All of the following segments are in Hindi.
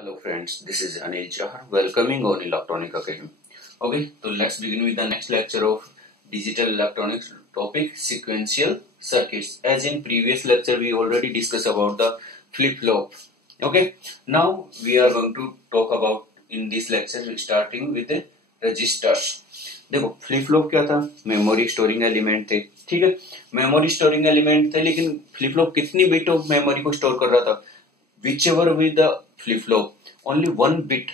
Hello friends, this is Anil Chahar welcoming on Electronic Academy. Okay, so let's begin with the next lecture of digital electronics topic sequential circuits. As in previous lecture we already discussed about the flip-flop. Okay, now we are going to talk about in this lecture starting with the registers. देखो फ्लिप फ्लॉप क्या था, मेमोरी स्टोरिंग एलिमेंट थे. ठीक है, मेमोरी स्टोरिंग एलिमेंट थे, लेकिन फ्लिप फ्लॉप कितनी बिट ऑफ मेमोरी को स्टोर कर रहा था? Whichever with the flip flop, only one bit,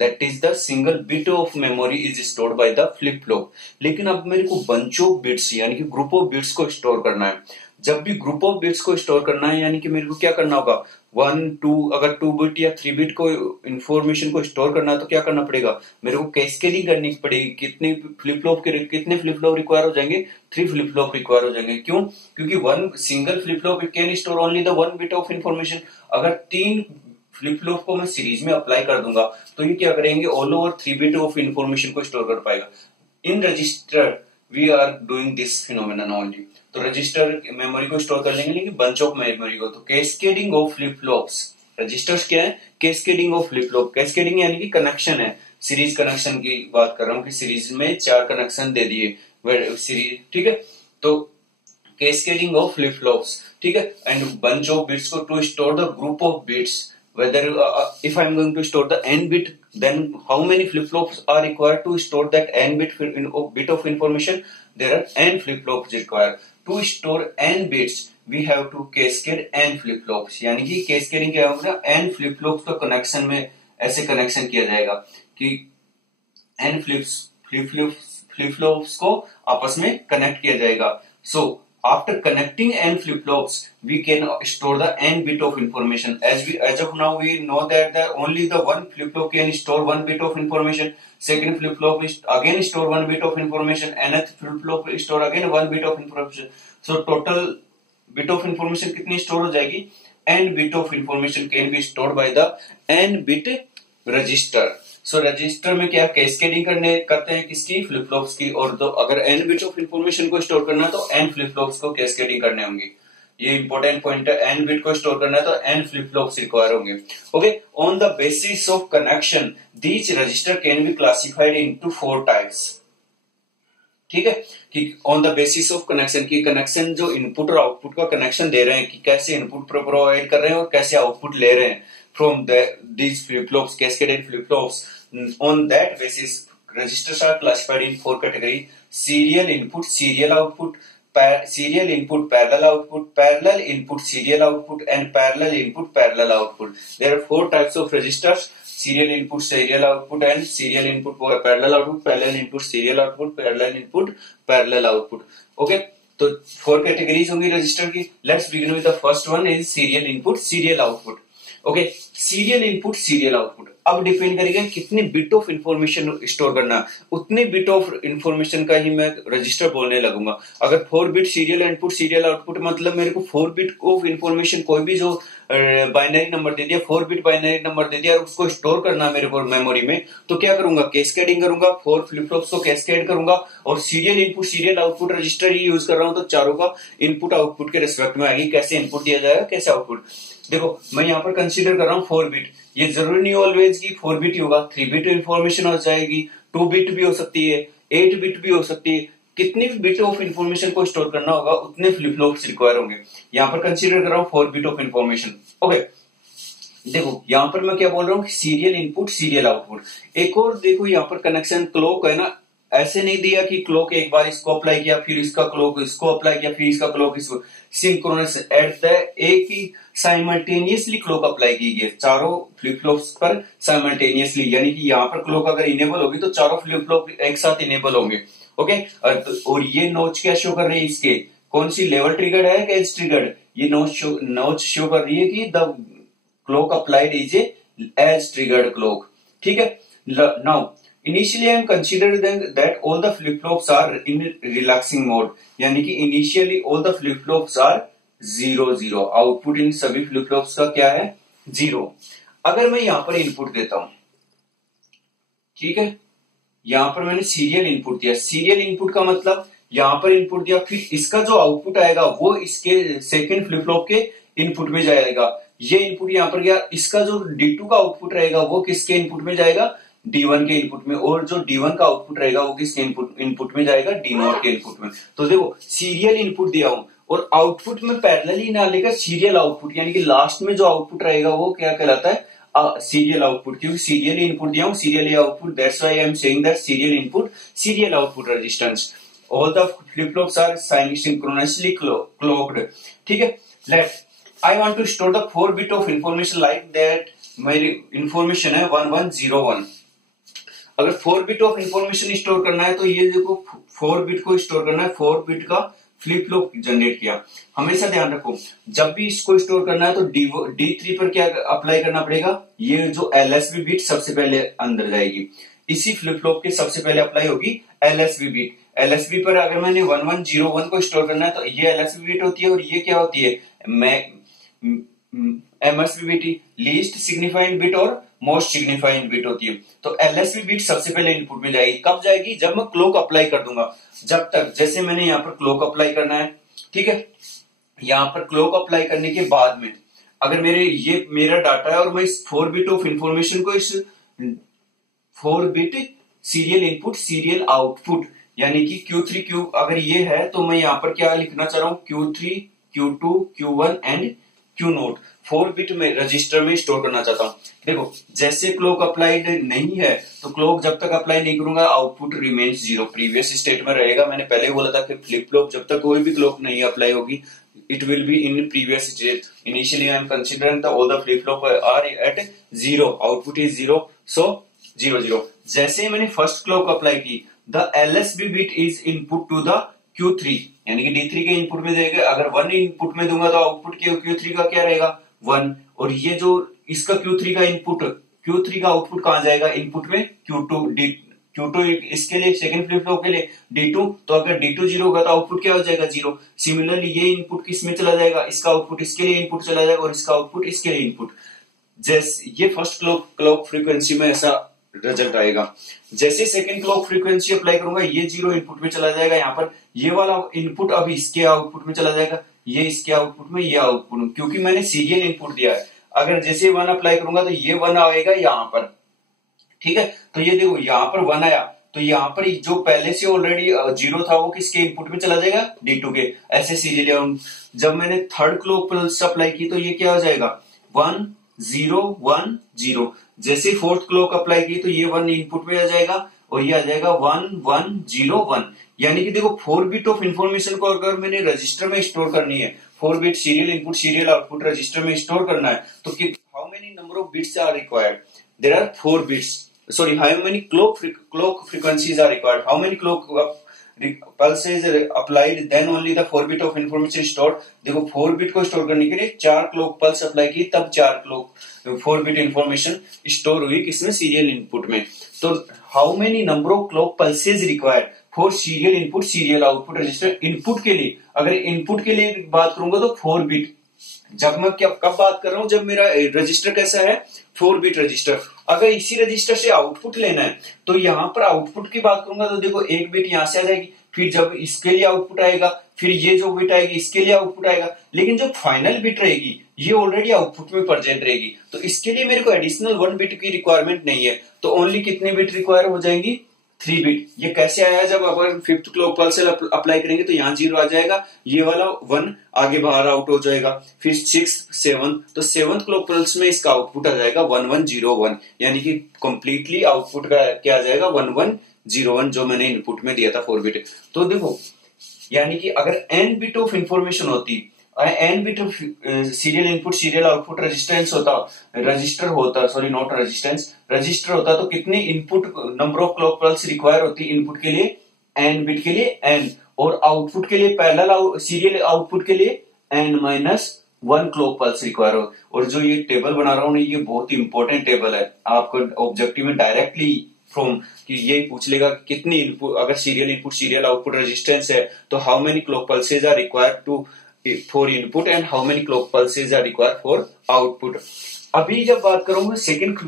that is the single bit of memory is stored by the flip flop. लेकिन अब मेरे को bunch of bits यानी कि ग्रुप ऑफ बिट्स को स्टोर करना है. जब भी ग्रुप ऑफ बिट्स को स्टोर करना है यानी कि मेरे को क्या करना होगा, 1 2 अगर 2 बिट या 3 बिट को इंफॉर्मेशन को स्टोर करना है तो क्या करना पड़ेगा, मेरे को कैस्केडिंग करनी पड़ेगी. कितने फ्लिप फ्लॉप रिक्वायर हो जाएंगे? 3 फ्लिप फ्लॉप रिक्वायर हो जाएंगे. क्यों? क्योंकि one single flip flop can store only the 1 bit of information. अगर 3 फ्लिप फ्लॉप को मैं सीरीज में अप्लाई कर दूंगा तो ये क्या करेंगे, all over 3 bit of information को स्टोर कर पाएगा. In register we are doing this phenomenon only. तो रजिस्टर मेमोरी को स्टोर कर लेंगे लेकिन बंच ऑफ मेमोरी को. तो cascading of flip flops, registers क्या है? Cascading of flip flop. Cascading यानी कि कनेक्शन है, सीरीज कनेक्शन की बात कर रहा हूँ कि सीरीज में 4 कनेक्शन दे दिए सीरीज. ठीक है, तो कैस्केडिंग ऑफ फ्लिप फ्लॉप्स. ठीक है, एंड बंच ऑफ बिट्स को to store the group of bits. Whether if I am going to store the n bit, then how many flip flops are required to store that n bit of information? There are n flip flops required. To store n bits, we have to cascade n flip flops. यानी कि cascading क्या होगा, n flip flops का कनेक्शन में ऐसे कनेक्शन किया जाएगा कि n flip flops को आपस में कनेक्ट किया जाएगा. So after connecting n flip flops, we can store the n bit of information. As of now, we know that only the one flip flop can store 1 bit of information. Second flip flop is again store 1 bit of information. Nth flip flop store again 1 bit of information. So total bit of information कितनी store हो जाएगी? n bit of information can be stored by the n bit register. So register में क्या कैस्केडिंग करते हैं किसकी? फ्लिप फ्लॉप्स की. और तो अगर n बिट ऑफ इंफॉर्मेशन को स्टोर करना है तो n फ्लिप फ्लॉप्स को कैस्केडिंग करने होंगे. ये इंपॉर्टेंट पॉइंट है. n बिट को स्टोर करना है तो n फ्लिप फ्लॉप्स रिक्वायर होंगे. Okay, on the basis of connection these register can be classified into 4 types. ठीक है, कि on the basis of connection की कनेक्शन जो इनपुट और आउटपुट का कनेक्शन दे रहे हैं कि कैसे इनपुट प्रोवाइड कर रहे हैं और कैसे आउटपुट ले रहे हैं from these flip flops, cascaded flip flops. On that basis, registers are classified in 4 categories: serial input, serial output, serial input, parallel output, parallel input, serial output, and parallel input, parallel output. There are 4 types of registers: serial input, serial output, and serial input, parallel output, parallel input, serial output, parallel input, parallel output. Okay, तो 4 categories होंगी रजिस्टर की. Let's begin with the first one is serial input, serial output. Okay, serial input serial output. अब डिपेंड करेगा कितने बिट ऑफ इंफॉर्मेशन स्टोर करना, उतने बिट ऑफ इंफॉर्मेशन का ही मैं रजिस्टर बोलने लगूंगा. अगर 4 bit serial input serial output मतलब मेरे को 4 बिट ऑफ इंफॉर्मेशन कोई भी जो बाइनरी नंबर दे दिया, 4 बिट बाइनरी नंबर दे दिया और उसको स्टोर करना मेरे को मेमोरी में, तो क्या करूंगा, कैस्केडिंग करूंगा. 4 फ्लिप फ्लॉप्स को कैस्केड करूंगा और serial input serial output register ही यूज कर रहा हूं तो चारों का इनपुट आउटपुट के रिस्पेक्ट में आएगी. कैसे इनपुट दिया जाएगा, कैसे आउटपुट. देखो मैं यहाँ पर कंसीडर कर रहा हूँ 4 बिट. ये जरूरी नहीं ऑलवेज की 4 बिट ही होगा, 3 बिट इंफॉर्मेशन हो जाएगी, 2 बिट भी हो सकती है, 8 बिट भी हो सकती है. कितनी बिट ऑफ इंफॉर्मेशन को स्टोर करना होगा उतने फ्लिप फ्लॉप्स रिक्वायर होंगे. यहाँ पर कंसीडर कर रहा हूँ 4 बिट ऑफ इंफॉर्मेशन. ओके, देखो यहाँ पर मैं क्या बोल रहा हूँ, सीरियल इनपुट सीरियल आउटपुट. एक और देखो यहाँ पर कनेक्शन क्लॉक है ना, ऐसे नहीं दिया कि क्लॉक एक बार इसको अप्लाई किया फिर इसका क्लॉक इसको अप्लाई किया फिर इसका क्लॉक इसको. सिंक्रोनस एट द एक ही साइमल्टेनियसली क्लॉक अप्लाई की गई चारों फ्लिप फ्लॉप्स पर साइमल्टेनियसली. यानी कि यहाँ पर क्लॉक अगर इनेबल होगी तो चारों फ्लिप फ्लॉप एक साथ इनेबल होंगे. ओके, और ये नोच क्या शो कर रही है, इसके कौन सी लेवल ट्रिगर्ड है कि एज ट्रिगर्ड. ये नोच शो कर रही है कि the clock applied is edge triggered clock. ठीक है, now initially I am considering that all the flip flops are in relaxing mode. यानी कि initially all the flip flops are 0 output इन सभी फ्लिप फ्लॉप्स का क्या है, 0. अगर मैं यहां पर इनपुट देता हूं, ठीक है, यहां पर मैंने सीरियल इनपुट दिया. सीरियल इनपुट का मतलब यहां पर इनपुट दिया, फिर इसका जो आउटपुट आएगा वो इसके सेकंड फ्लिप फ्लॉप के इनपुट में जाएगा. ये इनपुट यहाँ पर गया, इसका जो D2 का आउटपुट रहेगा वो किसके इनपुट में जाएगा, D1 के इनपुट में, और जो D1 का आउटपुट रहेगा वो किसके इनपुट में जाएगा, D0 के इनपुट में। तो देखो सीरियल इनपुट दिया हूं और आउटपुट में पैरेलली ना लेकर सीरियल आउटपुट, यानी कि लास्ट में जो आउटपुट रहेगा वो क्या कहलाता है, सीरियल आउटपुट, क्योंकि सीरियल इनपुट दिया हूं, serial output, that's why I am saying that serial input serial output resistance, all the flip flops are synchronously clocked। ठीक है, let I want to store the 4 bit of information like that, मेरी इंफॉर्मेशन है 1101। अगर 4 बिट ऑफ इंफॉर्मेशन स्टोर करना है तो ये देखो 4 बिट को स्टोर करना है, 4 बिट का फ्लिप फ्लॉप जनरेट किया। हमेशा ध्यान रखो जब भी इसको स्टोर करना है तो D3 पर क्या अप्लाई करना पड़ेगा, ये जो LSB बिट सबसे पहले अंदर जाएगी, इसी फ्लिप फ्लॉप के सबसे पहले अप्लाई होगी LSB बिट। LSB पर अगर मैंने 1101 को स्टोर करना है तो ये LSB बिट होती है, और ये क्या होती है, MSB bit, least signifying bit और मोस्ट सिग्निफाइंग बिट होती है। तो LSB बिट सबसे पहले इनपुट में जाएगी, कब जाएगी, जब मैं क्लॉक अप्लाई कर दूंगा। जब तक, जैसे मैंने यहाँ पर क्लॉक अप्लाई करना है, ठीक है, यहाँ पर क्लॉक अप्लाई करने के बाद में अगर ये मेरा डाटा है और मैं इस 4 बिट ऑफ इंफॉर्मेशन को इस 4 bit serial input serial output, यानी कि Q3 Q अगर ये है तो मैं यहाँ पर क्या लिखना चाह रहा हूँ, Q3 Q2 Q1 and Q0 4 bit में रजिस्टर में स्टोर करना चाहता हूँ। देखो जैसे क्लॉक अप्लाइड नहीं है तो क्लॉक जब तक अप्लाई नहीं करूंगा आउटपुट रिमेन्स 0, प्रीवियस स्टेट में रहेगा। मैंने पहले बोला था कि फ्लिप फ्लॉप जब तक कोई भी क्लॉक नहीं अप्लाई होगी it will be in previous state. Initially I am considering all the flip flop are at 0, output is 0, so 0 0। जैसे ही मैंने फर्स्ट क्लॉक अप्लाई की, the LSB bit is input to the Q3, यानी कि D3 के इनपुट में जाएगा। अगर 1 इनपुट में दूंगा तो आउटपुट के Q3 का क्या रहेगा, 1, और ये जो इसका Q3 का इनपुट, Q3 का आउटपुट कहां जाएगा, इनपुट में Q2 इसके लिए सेकंड फ्लिप फ्लॉप के लिए D2, तो अगर D2 0 होगा तो आउटपुट क्या हो जाएगा, 0। सिमिलरली ये इनपुट किस में चला जाएगा, इसका आउटपुट इसके लिए इनपुट चला जाएगा और इसका आउटपुट इसके लिए इनपुट। जैसे ये फर्स्ट क्लॉक फ्रीक्वेंसी में ऐसा रिजल्ट आएगा। जैसे सेकंड क्लॉक फ्रीक्वेंसी अप्लाई करूंगा ये 0 इनपुट में चला जाएगा, यहाँ पर ये वाला इनपुट अब इसके आउटपुट में चला जाएगा, ये इसके आउटपुट में, ये आउटपुट में, क्योंकि मैंने सीरियल इनपुट दिया है। अगर जैसे 1 अप्लाई करूंगा तो ये 1 आएगा यहाँ पर, ठीक है। तो ये देखो यहाँ पर 1 आया तो यहाँ पर जो पहले से ऑलरेडी 0 था वो किसके इनपुट में चला जाएगा, D2 के। ऐसे सीरियल जब मैंने थर्ड क्लॉक पल्स अप्लाई की तो ये क्या हो जाएगा, 1 0 1 0। जैसे फोर्थ क्लॉक अप्लाई की तो ये 1 इनपुट में आ जाएगा और ये आ जाएगा 1 1 0 1। यानी कि देखो 4 बिट ऑफ इंफॉर्मेशन को अगर मैंने रजिस्टर में स्टोर करनी है, 4 bit serial input serial output register में स्टोर करना है, तो how many number of bits are required, there are 4 bits, sorry, how many clock frequencies are required, how many clock pulses applied, then only the 4 bit of information stored। देखो 4 बिट को स्टोर करने के लिए 4 क्लॉक पल्स अप्लाई की, तब 4 बिट इंफॉर्मेशन स्टोर हुई किसमें, सीरियल इनपुट में। तो how many number of clock pulses required for serial input serial output register. Input के लिए, अगर इनपुट के लिए बात करूंगा तो 4 बिट। जब मैं कब बात कर रहा हूं, जब मेरा रजिस्टर कैसा है, 4 बिट रजिस्टर। अगर इसी रजिस्टर से आउटपुट लेना है तो यहाँ पर आउटपुट की बात करूंगा तो देखो 1 बिट यहाँ से आ जाएगी, फिर जब इसके लिए आउटपुट आएगा, फिर ये जो बिट आएगी इसके लिए आउटपुट आएगा, लेकिन जो फाइनल बिट रहेगी ये ऑलरेडी आउटपुट में प्रेजेंट रहेगी। तो इसके लिए मेरे को एडिशनल 1 बिट की रिक्वायरमेंट नहीं है, तो ओनली कितने बिट रिक्वायर हो जाएंगी, 3 बिट। ये कैसे आया, जब अपन 5th क्लॉक पल्स अप्लाई करेंगे तो यहाँ 0 आ जाएगा, ये वाला 1 आगे बाहर आउट हो जाएगा, फिर 6 7, तो 7th क्लॉक पल्स में इसका आउटपुट आ जाएगा 1 1 0 1, यानी कि कंप्लीटली आउटपुट का क्या आ जाएगा 1 1 0 1, जो मैंने इनपुट में दिया था 4 बिट। तो देखो यानी कि अगर n बिट ऑफ इंफॉर्मेशन होती, n bit of serial input serial output register होता, सॉरी नॉट रेजिस्टेंस, रजिस्टर होता, तो कितने input number of clock pulse require होती, इनपुट के लिए n बिट के लिए n, और आउटपुट के लिए पैरेलल सीरियल आउटपुट के लिए n-1 क्लॉक पल्स रिक्वायर हो। और जो ये टेबल बना रहा हूं ये बहुत इंपॉर्टेंट टेबल है, आपको ऑब्जेक्टिव में डायरेक्टली फ्रॉम कि ये पूछ लेगा कितनी इनपुट, अगर serial input serial output resistance है तो how many clock pulses are required to for input and how many clock pulses are required for output. अभी जब बात करूंगा सेकंड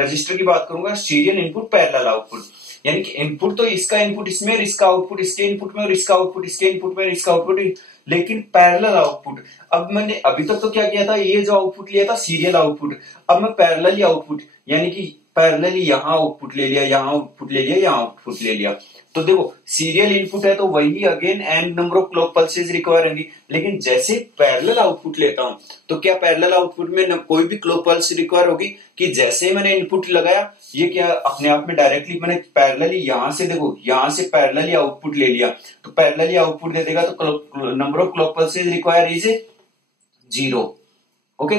रजिस्टर की बात करूंगा, सीरियल इनपुट पैरेलल आउटपुट। यानी कि इनपुट तो इसका इनपुट इसमें और इसका आउटपुट इसके इनपुट में और इसका आउटपुट इसके इनपुट में और इसका आउटपुट, लेकिन पैरेलल आउटपुट। अब मैंने अभी तक तो क्या किया था, ये जो आउटपुट लिया था सीरियल आउटपुट, अब मैं पैरेलली आउटपुट यानी कि पैरेलली यहाँ आउटपुट ले लिया, यहाँ आउटपुट ले लिया, यहाँ आउटपुट ले लिया। तो देखो सीरियल इनपुट है तो वही again n number of clock pulses require होंगी, लेकिन जैसे पैरेलल आउटपुट लेता हूं तो क्या पैरेलल आउटपुट में कोई भी क्लॉक पल्स रिक्वायर होगी कि जैसे मैंने इनपुट लगाया ये क्या अपने आप में डायरेक्टली मैंने पैरेलली यहां से देखो यहां से पैरेलली आउटपुट ले लिया तो पैरेलली आउटपुट दे देगा, तो number of clock pulses require is 0। Okay,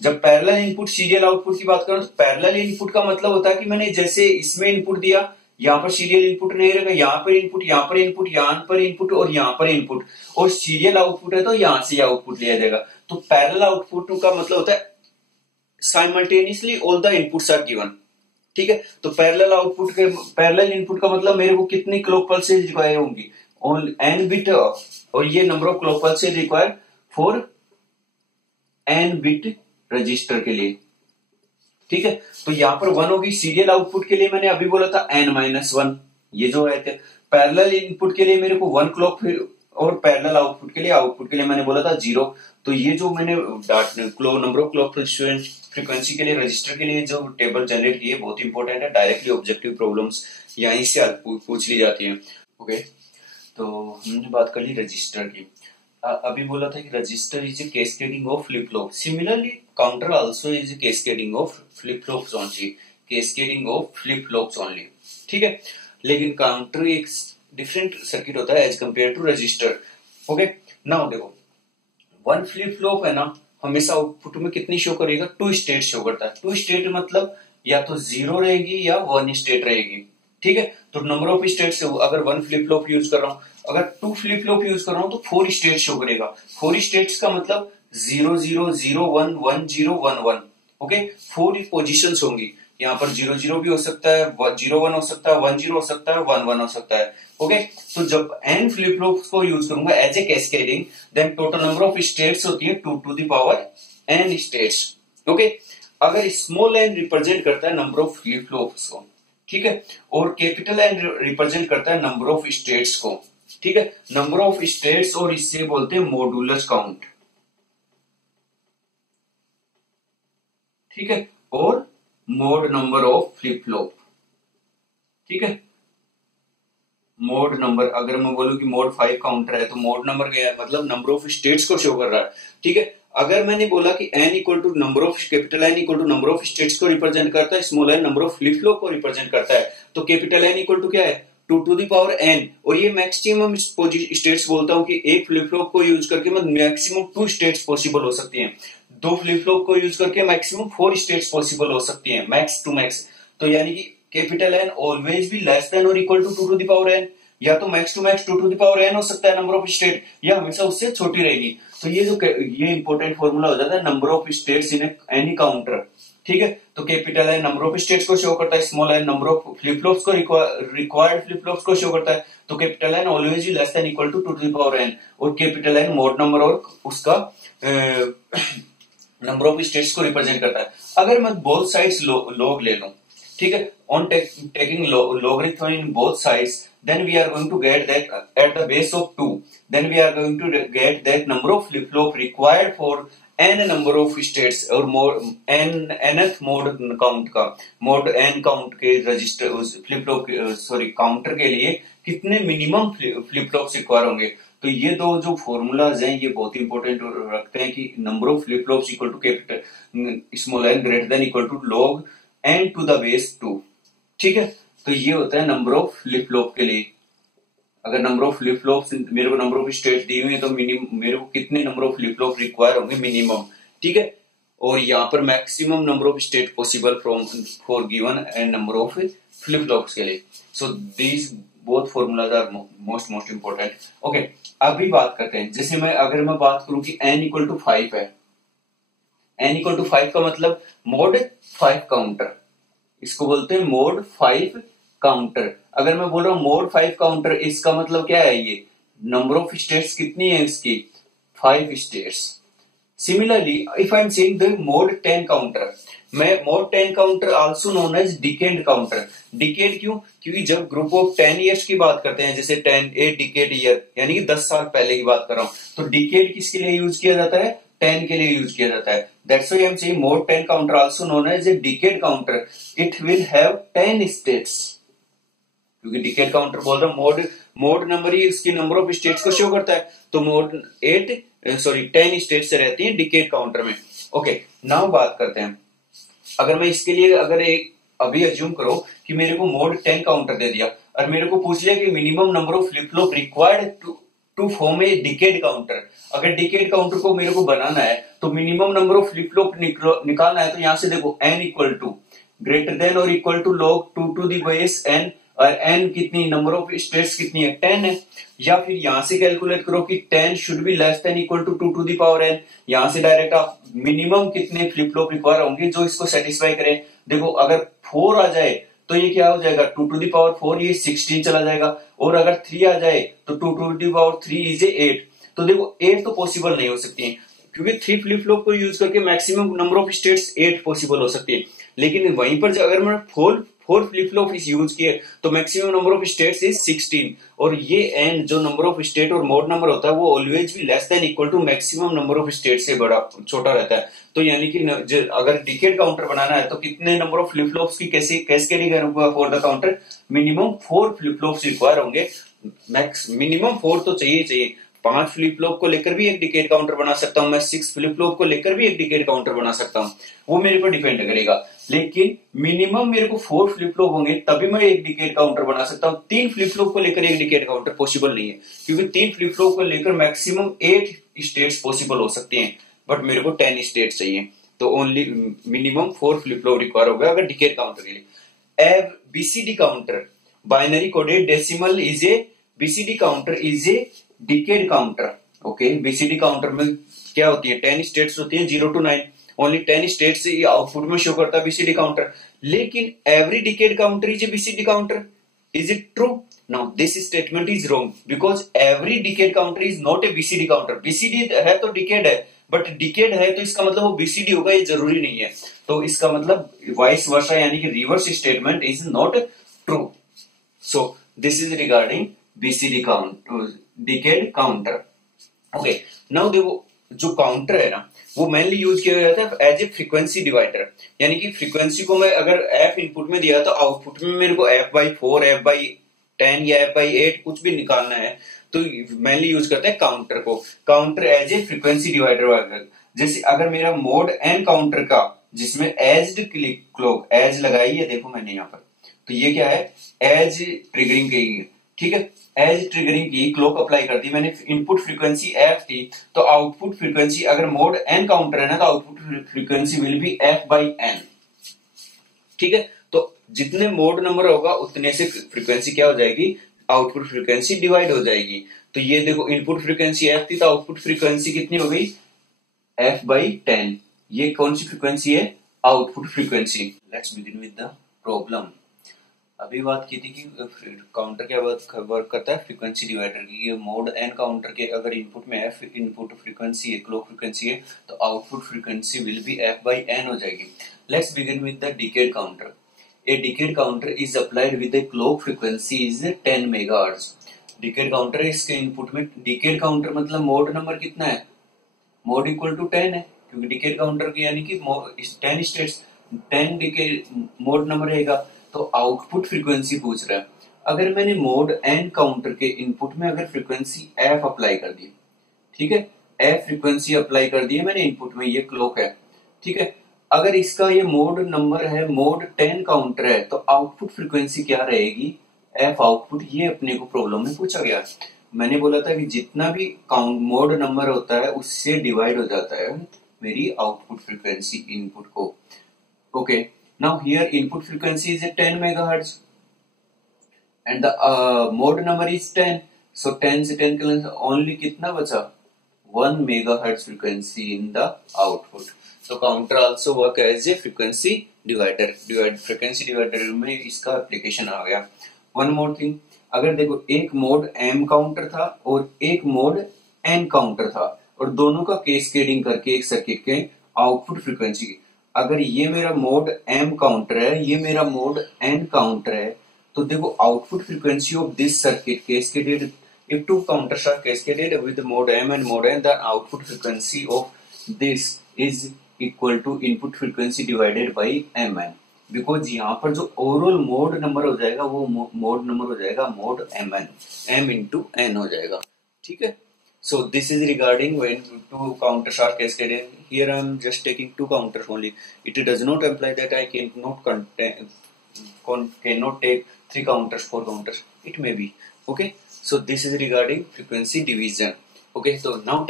जब पैरेलल इनपुट सीरियल आउटपुट की बात करूं तो पैरेलल इनपुट का मतलब होता है कि मैंने जैसे इसमें इनपुट दिया, यहाँ पर सीरियल इनपुट नहीं रहेगा, यहाँ पर इनपुट, यहाँ पर इनपुट, यहाँ पर इनपुट और यहाँ पर इनपुट, और सीरियल आउटपुट है तो यहां से आउटपुट लिया जाएगा। तो पैरेलल आउटपुट का मतलब होता है simultaneously all the inputs are given. ठीक है, तो पैरेलल आउटपुट के पैरेलल इनपुट का मतलब मेरे को कितनी क्लॉक पल्सेस रिक्वायर होंगी, एन बिट, और ये number of clock pulses require for n bit register के लिए। ठीक है, तो यहां पर 1 होगी सीरियल आउटपुट के लिए, मैंने अभी बोला था n-1, ये जो है पैरेलल इनपुट के लिए मेरे को 1 क्लॉक, फिर और पैरेलल आउटपुट के लिए मैंने बोला था 0। तो ये जो मैंने नंबर ऑफ क्लॉक फ्रीक्वेंसी के लिए रजिस्टर के लिए जो टेबल जनरेट की है बहुत इंपॉर्टेंट है, डायरेक्टली ऑब्जेक्टिव प्रॉब्लम्स यहीं से पूछ ली जाती है। ओके, तो हमने बात कर ली रजिस्टर की। अभी बोला था कि register is a cascading of flip flop, similarly counter also is a cascading of flip flops only, cascading of flip flops only. ठीक है, लेकिन काउंटर एक डिफरेंट सर्किट होता है as compare to register. Okay, now देखो 1 फ्लिप फ्लॉप है ना, हमेशा आउटपुट में कितनी शो करेगा, 2 स्टेट शो करता है। 2 स्टेट मतलब या तो 0 रहेगी या 1 स्टेट रहेगी। ठीक है, तो नंबर ऑफ स्टेट्स, अगर 1 फ्लिप फ्लॉप यूज कर रहा हूं, अगर 2 फ्लिप फ्लॉप यूज कर रहा हूं तो 4 स्टेट शो करेगा। 4 स्टेट्स का मतलब 0 0 0 1 1 0 1 1। ओके, 4 पोजीशंस होंगी, यहाँ पर 0 0 भी हो सकता है, 0 1 हो सकता है, 1 0 हो सकता है, 1 1 हो सकता है। ओके, तो जब n फ्लिप फ्लॉप्स को यूज करूंगा as a cascading, then total number of states होती है 2 to the power n states. Okay, अगर स्मॉल n रिप्रेजेंट करता है नंबर ऑफ फ्लिप फ्लॉप्स को, ठीक है, और कैपिटल N रिप्रेजेंट करता है नंबर ऑफ स्टेट्स को। ठीक है, नंबर ऑफ स्टेट्स, और इससे बोलते हैं मॉडुलस काउंट। ठीक है, और mod number of flip flop. ठीक है, मोड नंबर, अगर मैं बोलूं कि मोड 5 काउंटर है तो मोड नंबर क्या है, मतलब नंबर ऑफ स्टेट्स को शो कर रहा है। ठीक है, अगर मैंने बोला कि n equal to number of capital N equal to number of states को रिप्रेजेंट करता है, small n number of flip flop को रिप्रेजेंट करता है, तो कैपिटल N इक्वल टू क्या है, 2 टू द पावर n, और ये मैक्सिमम स्टेट्स बोलता हूं कि एक फ्लिप फ्लॉप को यूज करके मैक्सिमम 2 स्टेट्स पॉसिबल हो सकती हैं, 2 फ्लिप फ्लॉप को यूज करके मैक्सिमम 4 स्टेट्स पॉसिबल हो सकती हैं, मैक्स टू मैक्स। तो यानी कि कैपिटल N ऑलवेज भी लेस देन और equal to 2 to the power n, या तो max to max 2 to the power n हो सकता है नंबर ऑफ स्टेट, या हमेशा उससे छोटी रहेगी। तो ये इंपॉर्टेंट फॉर्मूला हो जाता है number of states in any counter. ठीक है, तो capital N number of states को शो करता है, small n number of flip flops को रिक्वायर्ड फ्लिप फ्लॉप्स को शो करता है, तो कैपिटल N ऑलवेज भी less than equal to 2 to the power n, और कैपिटल N मोड नंबर और उसका नंबर ऑफ स्टेट्स को रिप्रेजेंट करता है। अगर मैं बोथ साइड्स लॉग ले लूं, ठीक है, on taking logarithm in both sides, then we are going to get that at the base of 2, then we are going to get that number of flip flop required for n number of states, और मोड nth मोड काउंट का, मोड n काउंट के register flip flop sorry counter के लिए कितने मिनिमम फ्लिप फ्लॉप्स रिक्वायर होंगे। तो ये दो जो फॉर्मूलाज हैं ये बहुत इंपॉर्टेंट रखते हैं कि number of flip flops equal to capital small n greater than equal to log n to the base 2। ठीक है, तो ये होता है नंबर ऑफ फ्लिप फ्लॉप के लिए। अगर नंबर ऑफ फ्लिप फ्लॉप्स मेरे को नंबर ऑफ स्टेट्स दी हुई है तो मिनिमम मेरे को कितने number of flip flop require होंगे मिनिमम। ठीक है, और यहाँ पर maximum number of state possible from for given and number of flip flops के लिए। So these both formulas are most important. Okay, अभी बात करते हैं, जैसे अगर मैं बात करूं कि n इक्वल टू 5 है, n इक्वल टू 5 का मतलब मोड 5 काउंटर, इसको बोलते हैं मोड 5 काउंटर। अगर मैं बोल रहा हूं मोड 5 काउंटर, इसका मतलब क्या है, ये नंबर ऑफ स्टेट्स कितनी है इसकी, 5 states. Similarly, if I am saying the mode 10 counter, मैं mode 10 counter also known as decade counter. Decade क्यों? क्योंकि जब ग्रुप ऑफ 10 years की बात करते हैं, जैसे 10 ए डिकेड ईयर यानी कि 10 साल पहले की बात कर रहा हूं, तो डिकेड किसके लिए यूज किया जाता है? 10 के लिए यूज किया जाता है. That's why I am saying mode 10 counter also known as a decade counter. It will have 10 states. क्योंकि डिकेड काउंटर बोल रहा हूं, मोड नंबर ही उसकी नंबर ऑफ स्टेट्स को शो करता है, तो मोड 10 स्टेट्स रहती हैं डिकेड काउंटर में. ओके, नाउ बात करते हैं. अगर मैं इसके लिए अगर एक अभी अज्यूम करो कि मेरे को मोड 10 काउंटर दे दिया और मेरे को पूछ लिया कि minimum number of flip flop required to form a decade counter. अगर डिकेड काउंटर को मेरे को बनाना है तो minimum number of flip flop निकालना है, तो यहां से देखो n equal to greater than और equal to log 2 to the base n, और n कितनी, नंबर ऑफ स्टेट्स कितनी है? 10 है. या फिर यहां से कैलकुलेट करो कि 10 should be less than equal to 2 to the power n. यहां से डायरेक्ट आप मिनिमम कितने फ्लिप फ्लॉप रिक्वायर होंगे जो इसको सेटिस्फाई करें. देखो अगर 4 आ जाए तो ये क्या हो जाएगा? 2 to the power 4, ये 16 चला जाएगा. और अगर 3 आ जाए तो 2 to the power 3 इज 8. तो देखो 8 तो पॉसिबल नहीं हो सकती है, क्योंकि 3 फ्लिप फ्लॉप को यूज करके maximum number of states 8 possible हो सकती है. लेकिन वहीं पर अगर मैं 4 फ्लिप फ्लॉप यूज किए तो maximum number of states is 16. और ये n जो नंबर ऑफ स्टेट और मोड नंबर होता है वो ऑलवेज भी less than equal to maximum number of state से बड़ा छोटा रहता है. तो यानी कि अगर डिकेड काउंटर बनाना है तो कितने नंबर ऑफ फ्लिप फ्लॉप्स की cascading for the counter? Minimum 4 flip flops require होंगे. मिनिमम 4 तो चाहिए. 5 फ्लिप फ्लॉप को लेकर भी एक डिकेड काउंटर बना सकता हूं मैं, 6 फ्लिप फ्लॉप को लेकर भी एक डिकेड काउंटर बना सकता हूं, वो मेरे पर डिपेंड करेगा. लेकिन मिनिमम मेरे को 4 फ्लिप फ्लॉप होंगे तभी मैं एक डिकेड काउंटर बना सकता हूं. 3 फ्लिप फ्लॉप को लेकर एक डिकेड काउंटर पॉसिबल नहीं है, क्योंकि 3 फ्लिप फ्लॉप को लेकर मैक्सिमम 8 स्टेट्स पॉसिबल हो सकती हैं, बट मेरे को 10 स्टेट्स चाहिए. तो only minimum 4 flip flop require होगा अगर डिकेड काउंटर के लिए. BCD counter, binary coded decimal is a BCD counter is a decade counter. Okay, BCD counter में क्या होती है? 10 स्टेट्स होती है 0 to 9. ओनली 10 स्टेट्स आउटपुट में शो करता है बीसीडी काउंटर. लेकिन every decade counter is a BCD counter. Is it true? Now this statement is wrong, because every decade counter is not a BCD counter. BCD है तो डिकेड है, बट डिकेड है तो इसका मतलब वो बीसीडी होगा, ये जरूरी नहीं है. तो इसका मतलब वाइस वर्सा यानी कि reverse statement is not true. So this is regarding BCD count decade counter. Okay, now देखो जो काउंटर है ना वो मेनली यूज किया जाता है एज ए फ्रीक्वेंसी डिवाइडर. यानी कि फ्रीक्वेंसी को मैं अगर f इनपुट में दिया तो आउटपुट में मेरे को f/4, f/10 या f/8 कुछ भी निकालना है, तो मेनली यूज करते हैं काउंटर को. Counter as a frequency divider. जैसे अगर मेरा मोड n काउंटर का जिसमें एज्ड क्लॉक एज लगाई है, देखो मैंने यहाँ पर, तो ये क्या है? एज ट्रिगरिंग की, ठीक है, एज ट्रिगरिंग की क्लॉक अप्लाई कर दी मैंने. इनपुट फ्रीक्वेंसी f थी, तो आउटपुट फ्रीक्वेंसी अगर मोड n काउंटर है ना तो output frequency will B f/n. ठीक है, तो जितने मोड नंबर होगा उतने से फ्रीक्वेंसी क्या हो जाएगी? आउटपुट फ्रीक्वेंसी डिवाइड हो जाएगी. तो ये देखो इनपुट फ्रीक्वेंसी f थी तो आउटपुट फ्रीक्वेंसी कितनी हो गई? f/10. ये कौन सी फ्रीक्वेंसी है? Output frequency. Let's begin with the problem. अभी बात की थी कि काउंटर क्या वर्क करता है? फ्रीक्वेंसी डिवाइडर की. ये मोड n काउंटर के अगर इनपुट में f इनपुट फ्रीक्वेंसी है, क्लॉक फ्रीक्वेंसी है, तो output frequency will B f/n हो जाएगी. Let's begin with the decade counter. A decade counter is applied with a clock frequency is 10 megahertz. Decade counter है, इसके इनपुट में डिकेड काउंटर मतलब मोड नंबर कितना है? मोड इक्वल टू 10 है, क्योंकि डिकेड काउंटर की यानी कि 10 स्टेट्स 10 डिकेड मोड नंबर रहेगा. तो आउटपुट फ्रीक्वेंसी पूछ रहा है. अगर मैंने मोड n काउंटर के इनपुट में अगर फ्रीक्वेंसी f अप्लाई कर दी, ठीक है, f फ्रीक्वेंसी अप्लाई कर दी है मैंने इनपुट में, ये क्लॉक है, ठीक है. अगर इसका ये मोड नंबर है, मोड 10 काउंटर है, तो आउटपुट फ्रीक्वेंसी क्या रहेगी? f output. ये अपने को प्रॉब्लम में पूछा गया. मैंने बोला था कि जितना भी काउंट मोड नंबर होता है उससे डिवाइड हो जाता है मेरी आउटपुट फ्रीक्वेंसी इनपुट को. Okay, now here input frequency is 10 megahertz and the mode number is 10. So 10 से 10 के only कितना बचा? 1 megahertz frequency in the output. So counter also work as a frequency divider. Frequency divider में इसका application आ गया. One more thing, अगर देखो एक मोड m काउंटर था और एक मोड n काउंटर था. और दोनों का कैस्केडिंग करके एक सर्किट के आउटपुट फ्रीक्वेंसी की, अगर ये मेरा मोड एम काउंटर है, ये मेरा मोड एन काउंटर है, तो देखो output frequency of this circuit cascaded, if two counters are cascaded with mode m and mode n, the output frequency of this is equal to input frequency divided by mn, because यहाँ पर जो ओवरऑल मोड नंबर हो जाएगा वो मोड नंबर हो जाएगा mod m n, m into n हो जाएगा, ठीक है। So this is regarding when two counters are cascaded, here I am just taking two counters only, it does not imply that I can not take 3 counters, 4 counters, it may be, okay। So this is regarding frequency division, okay। So now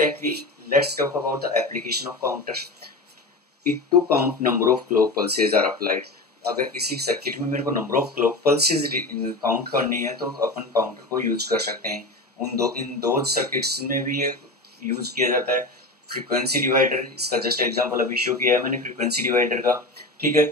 let's talk about the application of counters. It to count number of clock pulses are applied. अगर किसी सर्किट में मेरे को number of clock pulses count करनी है तो अपन काउंटर को यूज कर सकते हैं। इन दो सर्किट्स में भी ये यूज किया जाता है। फ्रीक्वेंसी डिवाइडर, इसका जस्ट एग्जांपल अभी शो किया है मैंने फ्रीक्वेंसी डिवाइडर का, ठीक है।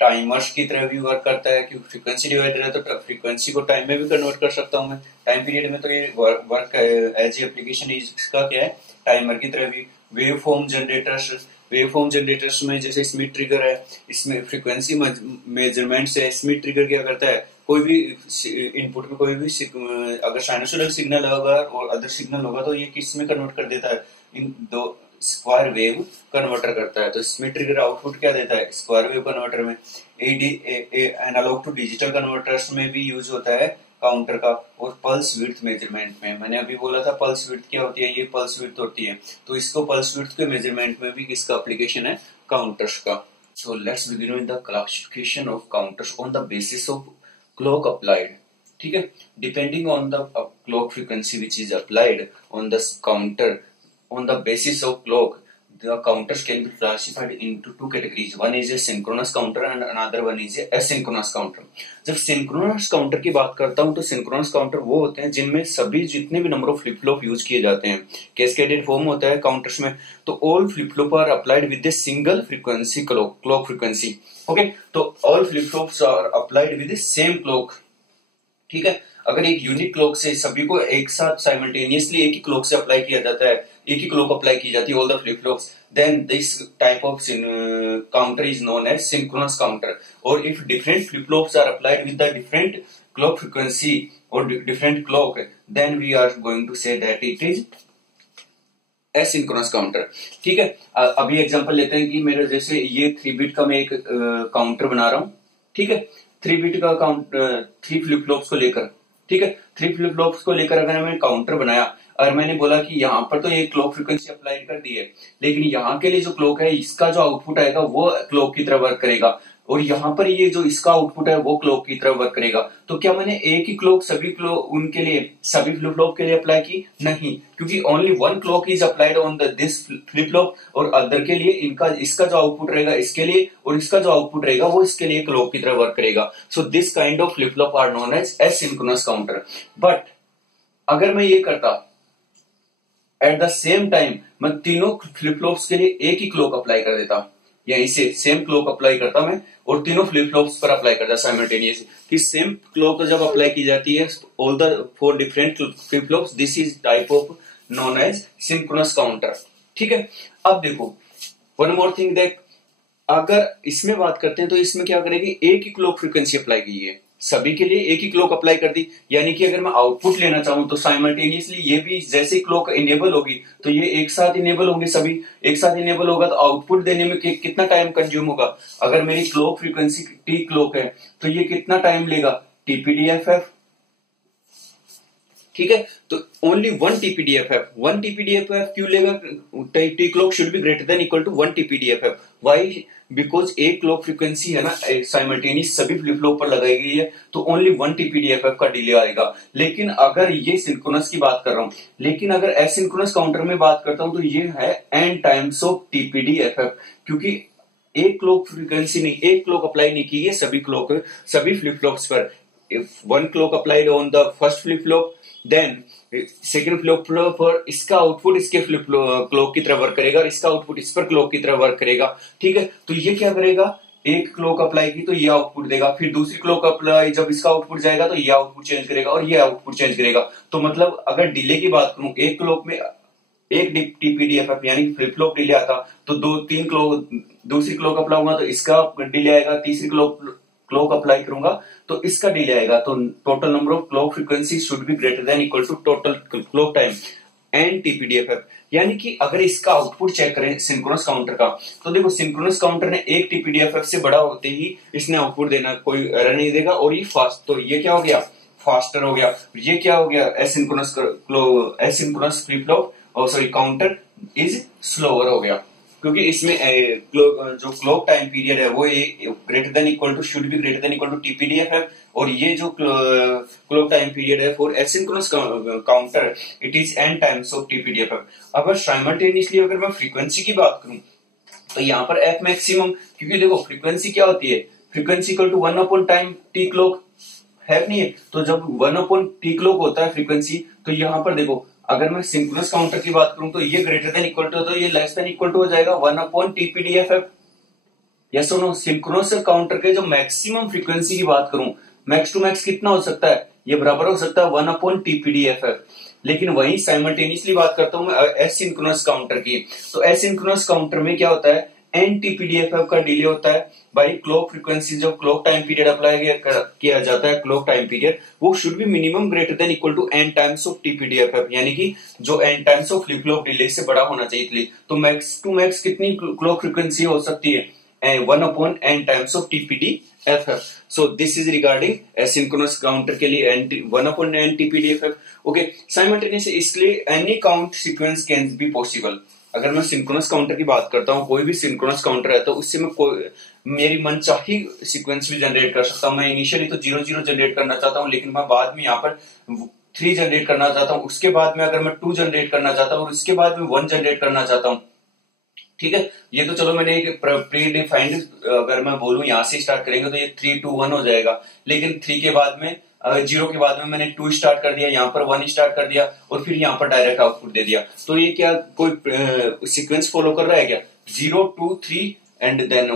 टाइमर्स की तरह भी वर्क करता है, क्योंकि फ्रीक्वेंसी डिवाइडर है तो फ्रीक्वेंसी को टाइम में भी कन्वर्ट कर सकता हूँ मैं, टाइम पीरियड में, तो ये वर्क एज एप्लीकेशन इसका क्या है, टाइमर की तरह भी। वेव फॉर्म जनरेटर्स में जैसे स्मिथ ट्रिगर है, इसमें फ्रीक्वेंसी मेजरमेंट से स्मिथ ट्रिगर क्या करता है, कोई भी इनपुट में कोई भी अगर साइनसोइडल सिग्नल होगा और अदर सिग्नल होगा तो ये किस में कन्वर्ट कर देता है, इन दो स्क्वायर वेव कन्वर्टर करता है। तो स्मिथ ट्रिगर आउटपुट क्या देता है, स्क्वायर वेव कन्वर्टर में। एनालॉग टू डिजिटल कन्वर्टर्स में भी यूज होता है काउंटर का, और पल्स विड्थ मेजरमेंट में। मैंने अभी बोला था पल्स विड्थ क्या होती है, ये पल्स विड्थ होती है, तो इसको पल्स विड्थ के मेजरमेंट में भी किसका एप्लीकेशन है, काउंटर्स का। So let's begin with the classification of counters on the basis of clock applied, ठीक है। Depending on the clock frequency which is applied on the counter, on the basis of clock, the counters can be classified into 2 categories. One is a synchronous counter and another one is a asynchronous counter. जब synchronous counter की बात करता हूँ तो synchronous counter वो होते हैं जिनमें सभी जितने भी number of flip flop use किए जाते हैं, कैस्केडेड फॉर्म होता है काउंटर्स में, तो all flip flop are applied with a single frequency clock frequency, okay. तो all flip flops are applied with a same clock, ठीक है। अगर एक यूनिक क्लॉक से सभी को एक साथ साइमल्टेनियसली एक ही क्लॉक से अप्लाई किया जाता है, एक ही क्लॉक अप्लाई की जाती है all the flip flops, then this type of counter is known as synchronous counter. और if different flip flops are applied with the different clock frequency और different clock, then we are going to say that it is asynchronous counter, ठीक है। अभी एग्जांपल लेते हैं कि मेरे जैसे ये 3 बिट का मैं एक काउंटर बना रहा हूं, ठीक है। 3 बिट का काउंट 3 फ्लिप फ्लॉप्स को लेकर, ठीक है। 3 फ्लिप फ्लॉप्स को लेकर अगर मैंने काउंटर बनाया और मैंने बोला कि यहाँ पर तो ये क्लॉक फ्रीक्वेंसी अप्लाई कर दी है, लेकिन यहाँ के लिए जो क्लॉक है इसका जो आउटपुट आएगा वो क्लॉक की तरह वर्क करेगा, और यहाँ पर ये जो इसका आउटपुट है वो क्लॉक की तरह वर्क करेगा। तो क्या मैंने एक ही क्लॉक सभी क्लॉक उनके लिए सभी फ्लिप फ्लॉप के लिए अप्लाई की? नहीं, क्योंकि only one clock is applied on this flip flop, और अदर के लिए इसका जो आउटपुट रहेगा इसके लिए, और इसका जो आउटपुट रहेगा वो इसके लिए क्लॉक की तरह वर्क करेगा। So this kind of flip flop are known as asynchronous counter. But अगर मैं ये करता एट द सेम टाइम, मैं तीनों फ्लिप फ्लॉप्स के लिए एक ही क्लॉक अप्लाई कर देता, यहीं से सेम क्लॉक अप्लाई करता मैं और तीनों फ्लिप फ्लॉप्स पर अप्लाई करता साइमल्टेनियसली, कि सेम क्लॉक जब अप्लाई की जाती है all the 4 different flip flops, this is type of known as synchronous counter, ठीक है। अब देखो वन मोर थिंग दैट, अगर इसमें बात करते हैं तो इसमें क्या करेगी, एक ही क्लॉक फ्रीक्वेंसी अप्लाई की है, सभी के लिए एक ही क्लॉक अप्लाई कर दी, यानी कि अगर मैं आउटपुट लेना चाहूं तो साइमल्टेनियसली ये भी जैसे ही क्लॉक इनेबल होगी तो ये एक साथ इनेबल होंगे, सभी एक साथ इनेबल होगा, तो आउटपुट देने में कितना टाइम कंज्यूम होगा। अगर मेरी क्लॉक फ्रीक्वेंसी टी क्लॉक है तो ये कितना टाइम लेगा, टीपीडीएफएफ, ठीक है। तो ओनली 1 टीपीडीएफएफ, 1 टीपीडीएफएफ क्यों लेगा, T clock should be greater than equal to 1 TPDFF. Why? Because एक क्लॉक फ्रीक्वेंसी है ना साइमल्टेनियस सभी फ्लिप फ्लॉप पर लगाई गई है, तो ओनली 1 टीपीडीएफएफ का डिले आएगा। लेकिन अगर ये सिंक्रोनस की बात कर रहा हूं, लेकिन अगर एसिंक्रोनस काउंटर में बात करता हूं तो ये है n टाइम्स ऑफ टीपीडीएफएफ, क्योंकि एक क्लॉक फ्रीक्वेंसी नहीं, एक क्लॉक अप्लाई नहीं की है सभी फ्लिप फ्लॉप्स पर। If 1 clock applied on the first flip flop, then second flip flop पर इसका आउटपुट इसके फ्लिप क्लॉक की तरह वर्क करेगा और इसका आउटपुट इस पर क्लॉक की तरह वर्क करेगा, ठीक है। तो ये क्या करेगा, एक क्लॉक अप्लाई की तो ये आउटपुट देगा, फिर दूसरी क्लॉक अप्लाई जब इसका आउटपुट जाएगा तो ये आउटपुट चेंज करेगा और ये आउटपुट चेंज करेगा। तो मतलब अगर डिले की बात करूं, एक क्लॉक में एक टीपीडीएफएफ यानी कि फ्लिप फ्लॉप डिले आता तो तीन क्लॉक, दूसरी क्लॉक अप्लाई होगा तो इसका डिले आएगा, तीसरी क्लॉक अप्लाई करूंगा तो इसका डिले आएगा। तो total number of clock frequency should be greater than equal to total clock time and TPDFF. यानी कि अगर इसका आउटपुट चेक करें सिंक्रोनस काउंटर का, तो देखो सिंक्रोनस काउंटर ने एक टीपीडीएफएफ से बड़ा होते ही इसने आउटपुट देना, कोई एरर नहीं देगा और ये फास्ट, तो ये क्या हो गया, फास्टर हो गया। ये क्या हो गया, एसिंक्रोनस फ्लिप फ्लॉप और सॉरी काउंटर इज स्लोअर हो गया, क्योंकि इसमें जो क्लॉक टाइम पीरियड है वो greater than equal to should be greater than equal to TPDFF, और ये जो क्लॉक टाइम पीरियड है for asynchronous counter it is n times of TPDFF. अगर साइमल्टेनियसली अगर मैं फ्रीक्वेंसी की बात करूं तो यहाँ पर एफ मैक्सिमम, क्योंकि देखो फ्रीक्वेंसी क्या होती है, frequency equal to 1 upon time T clock है नहीं है, तो जब 1 अपॉन टी क्लॉक होता है फ्रीक्वेंसी, तो यहाँ पर देखो अगर मैं सिंक्रोनस काउंटर की बात करूं तो ये ग्रेटर देन इक्वल टू, तो ये लेस देन इक्वल टू हो जाएगा 1 अपॉन टीपीडीएफएफ। यस और नो, सिंक्रोनस काउंटर के जो मैक्सिमम फ्रीक्वेंसी की बात करूं, मैक्स टू मैक्स कितना हो सकता है, ये बराबर हो सकता है 1 अपॉन टीपीडीएफएफ। लेकिन वहीं साइमल्टेनियसली बात करता हूं मैं एसिंक्रोनस काउंटर की, तो एसिंक्रोनस काउंटर में क्या होता है, एन टीपीडीएफएफ का डिले होता है बाई क्लॉक फ्रीक्वेंसी। जो क्लॉक टाइम पीरियड अप्लाई किया जाता है, क्लॉक टाइम पीरियड वो should be minimum greater than equal to N times of TPDFF, यानी कि जो N times of flip flop delay से बड़ा होना चाहिए। तो मैक्स टू मैक्स कितनी क्लॉक फ्रीक्वेंसी हो सकती है, 1 upon n times of TPDFF. So this is regarding asynchronous counter के लिए 1 upon n TPDFF. Okay, simultaneously इसलिए any count sequence can be possible. अगर मैं सिंक्रोनस काउंटर की बात करता हूँ, कोई भी सिंक्रोनस काउंटर है तो उससे मैं मेरी मनचाही सीक्वेंस भी जनरेट कर सकता हूँ। मैं इनिशियली तो 0 जनरेट करना चाहता हूँ, लेकिन मैं बाद में यहाँ पर 3 जनरेट करना चाहता हूँ, उसके बाद में अगर मैं 2 जनरेट करना चाहता हूँ और उसके बाद में 1 जनरेट करना चाहता हूँ। ठीक है, ये तो चलो मैंने एक प्री डिफाइंड, अगर मैं बोलूं यहाँ से स्टार्ट करेंगे तो ये 3 2 1 हो जाएगा, लेकिन 3 के बाद में 0 के बाद में मैंने 2 स्टार्ट कर दिया, यहाँ पर 1 स्टार्ट कर दिया और फिर यहाँ पर डायरेक्ट आउटपुट दे दिया। तो ये क्या कोई सीक्वेंस फॉलो कर रहा है क्या, 0 2 3 एंड देन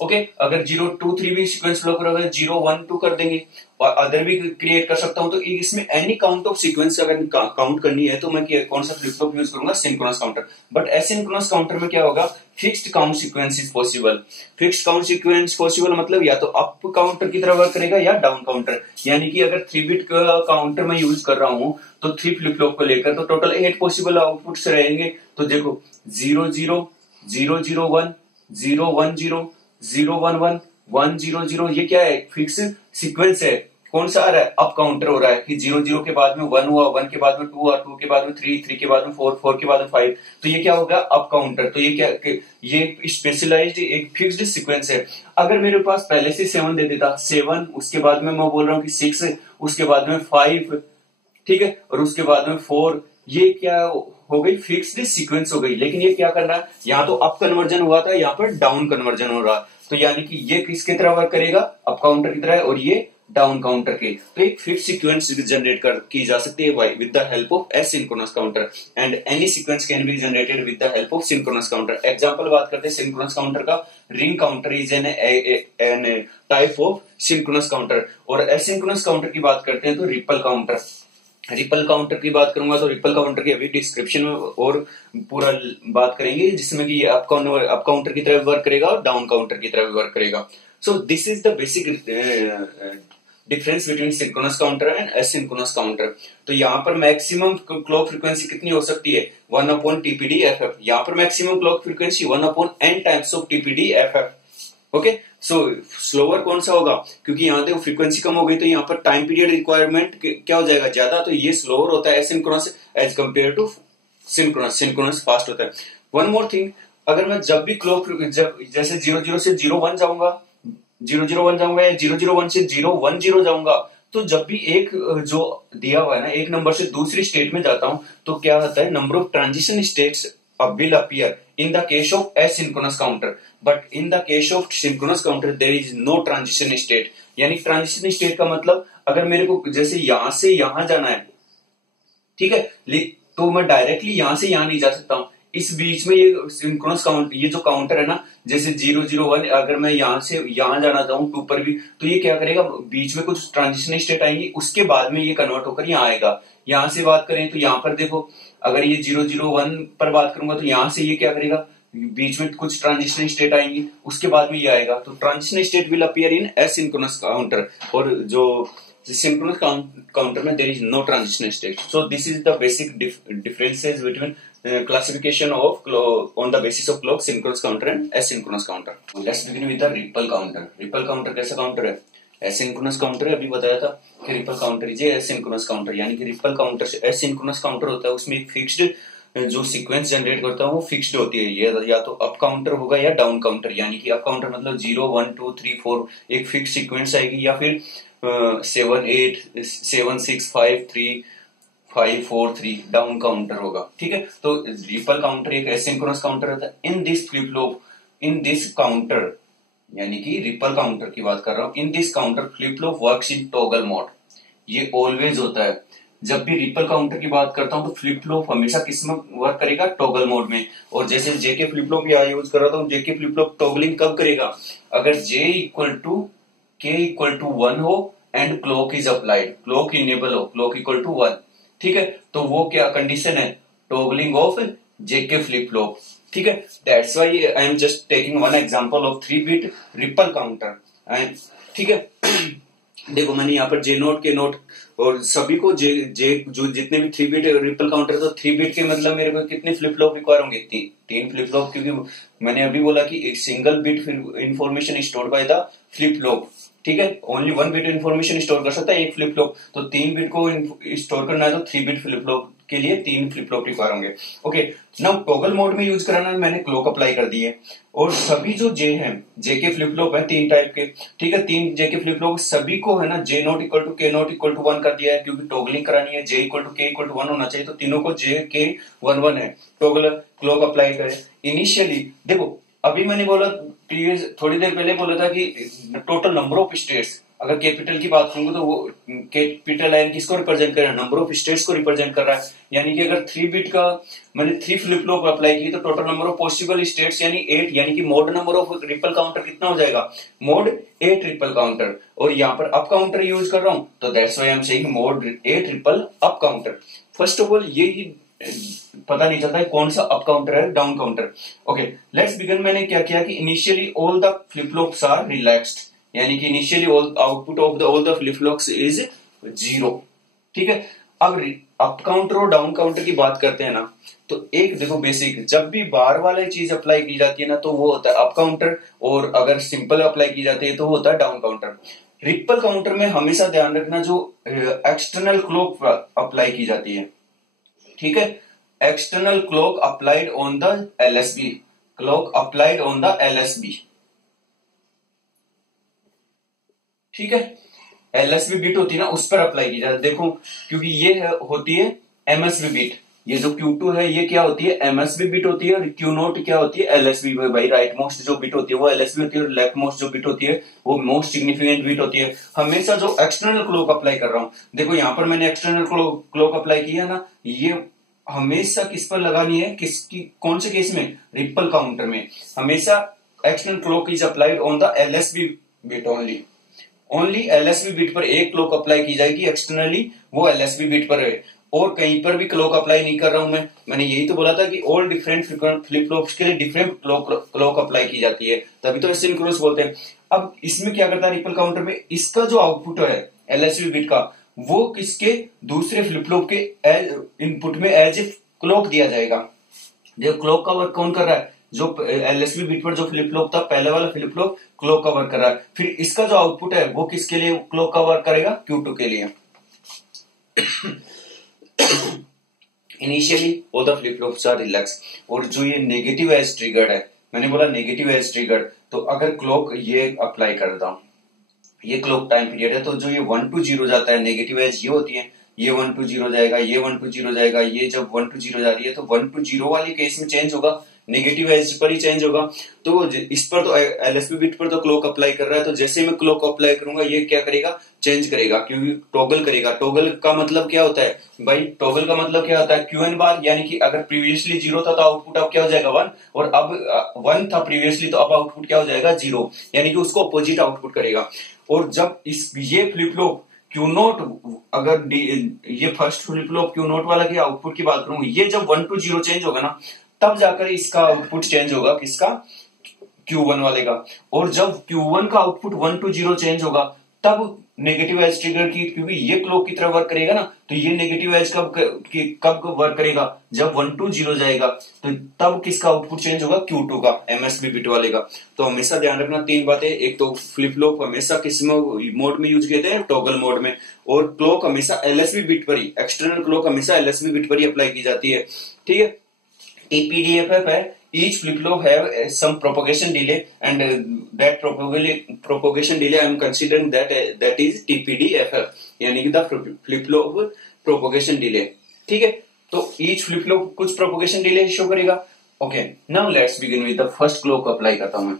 ओके। अगर 0 2 3 भी सीक्वेंस फॉलो करोगे, 0 1 2 कर देंगे और अदर भी क्रिएट कर सकता हूं। तो इसमें एनी काउंट ऑफ सीक्वेंस अगर काउंट करनी है तो मैं कौन सा फ्लिप फ्लॉप यूज करूंगा, synchronous counter. But asynchronous counter में क्या होगा, fixed count sequence is possible. Fixed count sequence possible मतलब या तो अप काउंटर की तरह वर्क करेगा या डाउन काउंटर, यानी कि अगर 3 बिट काउंटर में यूज कर रहा हूं तो 3 फ्लिप फ्लॉप को लेकर तो टोटल 8 पॉसिबल आउटपुट्स रहेंगे। तो देखो 0 0 0 0 1 0 1 0 0 1 1 1 0 0, ये क्या है, फिक्स सीक्वेंस है। कौन सा आ रहा है, अप काउंटर हो रहा है कि 0 0 के बाद में 1 हुआ, 1 के बाद में 2 हुआ, 2 के बाद में 3, 3 के बाद में 4, 4 के बाद में 5, तो ये क्या होगा, अप काउंटर। तो ये क्या, ये स्पेशलाइज्ड एक फिक्स्ड सीक्वेंस है। अगर मेरे पास पहले से 7 दे देता, 7 उसके बाद में मैं बोल रहा हूँ कि 6, उसके बाद में 5, ठीक है, और उसके बाद में 4, ये क्या हो गई, फिक्स्ड सीक्वेंस हो गई। लेकिन ये क्या कर रहा है, यहाँ तो अप कन्वर्जन हुआ था, यहाँ पर डाउन कन्वर्जन हो रहा, तो यानी कि ये किसकी तरह वर्क करेगा, अप काउंटर की तरह, और ये डाउन काउंटर के। तो एक फिक्स्ड सीक्वेंस जनरेट की जा सकती है with the help of asynchronous counter, and any sequence can be generated with the help of synchronous counter. Example बात करते हैं सिंक्रोनस काउंटर का, ring counter is an type of synchronous counter. और एसिंक्रोनस काउंटर की बात करते हैं तो रिपल काउंटर, रिपल काउंटर की बात करूंगा तो रिपल काउंटर की अभी डिस्क्रिप्शन में और पूरा बात करेंगे, जिसमें कि अप काउंटर की तरह वर्क करेगा और डाउन काउंटर की तरह भी वर्क करेगा। So this is the basic difference between synchronous counter and asynchronous counter. तो यहाँ पर मैक्सिमम क्लॉक फ्रीक्वेंसी कितनी हो सकती है, 1 अपॉन टीपीडीएफएफ। यहाँ पर maximum clock frequency 1 upon n times of TPDFF. Okay, so slower कौन सा होगा, क्योंकि यहाँ देखो फ्रीक्वेंसी कम हो गई तो यहाँ पर टाइम पीरियड रिक्वायरमेंट क्या हो जाएगा, ज्यादा, तो ये स्लोअर होता है asynchronous as compare to synchronous. Synchronous fast होता है। वन मोर थिंग, अगर मैं जब भी क्लॉक जैसे 0 0 से 0 1 जाऊंगा, 0 0 1 जाऊंगा, या 0 0 1 से 0 1 0 जाऊंगा, तो जब भी एक जो दिया हुआ है ना, एक नंबर से दूसरी स्टेट में जाता हूं, तो क्या होता है, number of transition states will appear in the case of asynchronous counter, but in the case of synchronous counter there is no transition state। यानी ट्रांजिशन स्टेट का मतलब, अगर मेरे को जैसे यहां से यहां जाना है, ठीक है, तो मैं डायरेक्टली यहां से यहां नहीं जा सकता हूं। इस बीच में ये सिंक्रोनस काउंट, ये जो काउंटर है ना, जैसे 0 0 1, अगर मैं यहां से यहां जाना चाहूं 2 पर भी, तो ये क्या करेगा, बीच में कुछ ट्रांजिशन स्टेट आएंगी, उसके बाद में ये कन्वर्ट होकर यहाँ आएगा। यहां से बात करें तो यहाँ पर देखो, अगर ये 001 पर बात करूंगा तो यहाँ से ये क्या करेगा, बीच में कुछ ट्रांजिशनल स्टेट आएंगी, उसके बाद में ये आएगा, तो transitional state will appear in asynchronous counter, और जो सिंक्रोनस काउंटर में there is no transitional state. So this is the basic differences between classification of on the basis of clock, synchronous counter and asynchronous counter. Let's begin with the ripple counter. Ripple counter कैसा काउंटर है? एसिंक्रोनस काउंटर अभी बताया था कि ripple counter is asynchronous counter, यानी कि रिपल काउंटर से एसिंक्रोनस काउंटर होता है, उसमें एक फिक्स्ड जो सीक्वेंस जनरेट करता है वो फिक्स्ड होती है, ये या तो अप काउंटर होगा या डाउन काउंटर, यानी कि अप काउंटर मतलब 0 1 2 3 4 एक फिक्स सीक्वेंस आएगी, या फिर 7 8 7 6 5 3 5 4 3 डाउन काउंटर होगा. ठीक है, तो रिपल काउंटर एक एसिंक्रोनस काउंटर होता है. In this flip flop, in this counter, यानी कि रिपल काउंटर की बात कर रहा हूं, in this counter flip flop works in toggle mode. ये ऑलवेज होता है. जब भी रिपल काउंटर की बात करता हूं तो फ्लिप फ्लॉप हमेशा किस में वर्क करेगा, टॉगल मोड में. और जैसे जेके फ्लिप फ्लॉप यहाँ यूज कर रहा था, जेके फ्लिप फ्लॉप टॉगलिंग कब करेगा, अगर जे इक्वल टू के इक्वल टू 1 हो and clock is applied, clock enable हो, क्लॉक इक्वल टू 1. ठीक है, तो वो क्या कंडीशन है, toggling of JK flip flop. ठीक है, that's why I am just taking one example of 3-bit ripple counter. ठीक है, देखो मैंने यहाँ पर जे नोट के नोट और सभी को जे जो जितने भी 3-bit रिपल काउंटर है, तो 3-bit के मतलब मेरे को कितने फ्लिप फ्लॉप रिक्वायर होंगे, 3 फ्लिप फ्लॉप, क्योंकि मैंने अभी बोला कि एक single bit information store by the flip flop. ठीक है, ओनली 1 बिट इंफॉर्मेशन स्टोर कर सकता है एक फ्लिप फ्लॉप, तो 3 बिट को स्टोर करना है तो 3-bit फ्लिप फ्लॉप के लिए 3 फ्लिप फ्लॉप रिक्वायर होंगे. ओके, नाउ टॉगल मोड में यूज कराना है, मैंने क्लॉक अप्लाई कर दी है, और सभी जो जे हैं, जे के फ्लिप फ्लॉप है 3 टाइप के. ठीक है, 3 जे के फ्लिप फ्लॉप सभी को है ना जे नॉट इक्वल टू के नॉट इक्वल टू 1 कर दिया है, क्योंकि टॉगलिंग करानी है, जे इक्वल टू के इक्वल टू 1 होना चाहिए, तो तीनों को जे के 1 1 है. टॉगल क्लॉक अप्लाई करें. इनिशियली देखो, अभी मैंने बोला प्रीवियस थोड़ी देर पहले बोला था कि टोटल नंबर ऑफ स्टेट्स, अगर कैपिटल की बात करूंगा तो वो कैपिटल एन किसको रिप्रेजेंट कर रहा है, नंबर ऑफ स्टेट्स को रिप्रेजेंट कर रहा है. यानी कि अगर 3-bit का मैंने 3 फ्लिप फ्लॉप अप्लाई की तो total number of possible states यानी 8, यानी कि mode number of ripple counter कितना हो जाएगा, मोड 8 रिपल काउंटर. और यहाँ पर अप काउंटर यूज कर रहा हूं, तो that's why I am saying mod 8 ripple up counter. First of all ये ही पता नहीं चलता है कौन सा अप काउंटर है, down counter. Okay, let's begin. मैंने क्या किया कि initially all the flip flops are relaxed, यानी कि initially output of all the flip flops is 0. ठीक है, अब अप काउंटर और डाउन काउंटर की बात करते हैं ना, तो एक देखो बेसिक, जब भी बार वाली चीज अप्लाई की जाती है ना तो वो होता है अप काउंटर, और अगर सिंपल अप्लाई की जाती है तो वो होता है डाउन काउंटर. रिपल काउंटर में हमेशा ध्यान रखना जो एक्सटर्नल क्लॉक अप्लाई की जाती है. ठीक है, external clock applied on the LSB, clock applied on the LSB. ठीक है, एलएसबी बीट होती है ना उस पर अप्लाई की जाती है. देखो, क्योंकि ये होती है एमएसबी बीट, ये जो Q2 है ये क्या होती है, एमएसबी बीट होती है, और Q0 क्या होती है, एलएसबी. भाई राइट मोस्ट जो बीट होती है वो एलएसबी होती है, और लेफ्ट मोस्ट जो बीट होती है वो मोस्ट सिग्निफिकेंट बीट होती है. हमेशा जो एक्सटर्नल क्लॉक अप्लाई कर रहा हूं, देखो यहाँ पर मैंने एक्सटर्नल क्लॉक अप्लाई किया ना, ये हमेशा किस पर लगानी है, किसकी कौन से केस में, रिपल काउंटर में हमेशा external clock is applied on the LSB bit only. Only LSB bit पर एक क्लॉक अप्लाई की जाएगी एक्सटर्नली, वो एलएसबी बीट पर है, और कहीं पर भी क्लॉक अप्लाई नहीं कर रहा हूं मैं. मैंने यही तो बोला था कि ऑल डिफरेंट फ्लिप फ्लॉप्स के लिए डिफरेंट क्लॉक अप्लाई की जाती है, तभी तो एसिंक्रोनस बोलते हैं. अब इसमें क्या करता है रिपल काउंटर में, इसका जो आउटपुट है एलएसबी बीट का, वो किसके दूसरे फ्लिप फ्लॉप के इनपुट में एज ए क्लॉक दिया जाएगा. देखो क्लॉक का वर्क कौन कर रहा है, जो एलएसबी बीट पर जो फ्लिप फ्लॉप था पहले वाला फ्लिप फ्लॉप क्लॉक का वर्क कर रहा है. फिर इसका जो आउटपुट है वो किसके लिए क्लॉक का वर्क करेगा, Q2 के लिए. Initially all the flip flops are relax. और जो ये नेगेटिव एज ट्रिगर्ड है, मैंने बोला नेगेटिव एज ट्रिगर्ड, तो अगर क्लॉक ये अप्लाई करता हूं, ये क्लॉक टाइम पीरियड है, तो जो ये 1 to 0 जाता है, नेगेटिव एज ये होती है, ये 1 to 0 जाएगा, ये 1 to 0 जाएगा, ये जब 1 to 0 जा रही है तो 1 to 0 वाली केस में चेंज होगा, नेगेटिव एज पर ही चेंज होगा. तो इस पर तो एलएसबी बिट पर तो क्लॉक अप्लाई कर रहा है, तो जैसे मैं क्लॉक अप्लाई करूंगा ये क्या करेगा, चेंज करेगा, क्योंकि टॉगल करेगा. टॉगल का मतलब क्या होता है भाई, टॉगल का मतलब क्या होता है, क्यूएन बार, यानी कि अगर प्रीवियसली 0 था तो आउटपुट अब क्या हो जाएगा 1, और अब 1 था प्रीवियसली तो अब आउटपुट क्या हो जाएगा 0, यानी कि उसको अपोजिट आउटपुट करेगा. और जब ये फ्लिप फ्लॉप क्यू नोट, अगर ये first flip flop Q note वाला की आउटपुट की बात करूं, ये जब 1 to 0 चेंज होगा ना, तब जाकर इसका आउटपुट चेंज होगा, किसका, Q1 वाले का। और जब Q1 का आउटपुट 1 to 0 चेंज होगा, तब नेगेटिव एज ट्रिगर की, क्योंकि ये क्लॉक की तरह वर्क करेगा ना, तो ये नेगेटिव एज कब वर्क करेगा, जब 1 to 0 जाएगा, तो तब किसका आउटपुट चेंज होगा, Q2 का, MSB बिट वाले का। तो हमेशा ध्यान रखना 3 बातें, एक तो फ्लिप फ्लॉप हमेशा किस मोड में यूज किए थे, टॉगल मोड में, और क्लॉक हमेशा LSB बिट पर ही, एक्सटर्नल क्लॉक हमेशा LSB बिट पर ही अप्लाई की जाती है, ठीक है। TPDFF है, each flip flop have some propagation delay, and that propagation delay I am considering that is TPDFF, यानी कि the flip flop propagation delay, ठीक है। तो each flip flop कुछ propagation delay शो करेगा। Okay, now let's begin with the first clock apply करता हूं।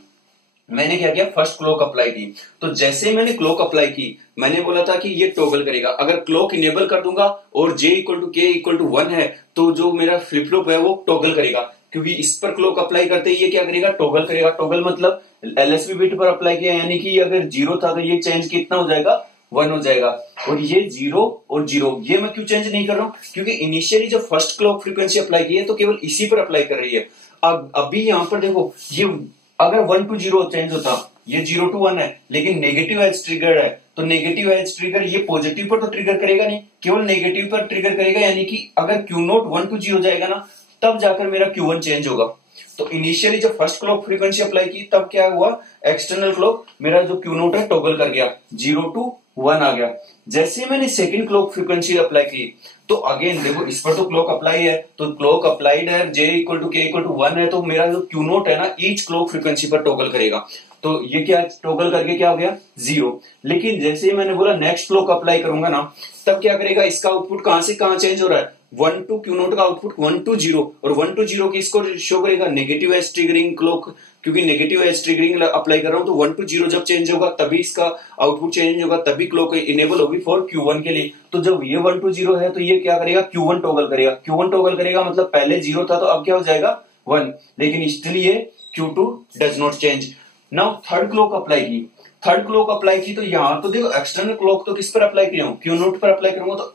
मैंने क्या किया, फर्स्ट क्लॉक अप्लाई की, तो जैसे ही मैंने क्लॉक अप्लाई की, मैंने बोला था कि ये टॉगल करेगा। अगर क्लॉक इनेबल कर दूंगा और J = K = 1 है, तो जो मेरा फ्लिप फ्लॉप है वो टॉगल करेगा, क्योंकि इस पर क्लॉक अप्लाई करते ही ये क्या करेगा, टॉगल करेगा। टॉगल मतलब LSB बिट पर अप्लाई किया, यानी कि अगर 0 था तो ये चेंज कितना हो जाएगा, 1 हो जाएगा। और ये 0 और 0, ये मैं क्यों चेंज नहीं कर रहा हूं, क्योंकि इनिशियली जब फर्स्ट क्लॉक फ्रीक्वेंसी अप्लाई की है तो केवल इसी पर अप्लाई कर रही है। अब अभी यहां पर देखो, ये अगर 1 to 0 चेंज होता, ये 0 to 1 है, लेकिन नेगेटिव एज ट्रिगर है, तो नेगेटिव एज ट्रिगर ये पॉजिटिव पर तो ट्रिगर करेगा नहीं, केवल नेगेटिव पर ट्रिगर करेगा, यानी कि अगर Q नोट 1 to 0 जाएगा ना, तब जाकर मेरा Q1 चेंज होगा। तो इनिशियली जब फर्स्ट क्लॉक फ्रीक्वेंसी अप्लाई की, तब क्या हुआ, एक्सटर्नल क्लॉक मेरा जो Q नोट है टॉगल कर गया, 0 to 1 आ गया। जैसे मैंने सेकंड क्लॉक फ्रीक्वेंसी अप्लाई की, तो अगेन देखो, इस पर तो क्लॉक अप्लाई है, तो क्लॉक अप्लाइड है, J = K = 1 है, तो मेरा जो Q नोट है ना, ईच क्लॉक फ्रीक्वेंसी पर टॉगल करेगा। तो ये क्या टॉगल करके क्या हो गया, 0। लेकिन जैसे ही मैंने बोला नेक्स्ट क्लॉक अप्लाई करूंगा ना, तब क्या करेगा, इसका आउटपुट कहां से कहां चेंज हो रहा है, 1 to Q नोट का आउटपुट 1 to 0, और 1 to 0 की इसको शो करेगा नेगेटिव एज ट्रिगरिंग क्लॉक, क्योंकि नेगेटिव एज ट्रिगरिंग अप्लाई कर रहा हूं, तो 1 to 0 जब चेंज होगा तभी इसका आउटपुट चेंज होगा, तभी क्लॉक इनेबल होगी फॉर Q1 के लिए। तो जब ये 1 to 0 है, तो ये क्या करेगा, Q1 टॉगल करेगा। Q1 टॉगल करेगा मतलब पहले 0 था, तो अब क्या हो जाएगा, 1, लेकिन स्टिल ये Q2 does not change. Now third clock apply की, थर्ड क्लॉक अप्लाई की, तो यहां तो देखो एक्सटर्नल क्लॉक तो किस पर अप्लाई किया हूं, Q नोट पर अप्लाई करूंगा, तो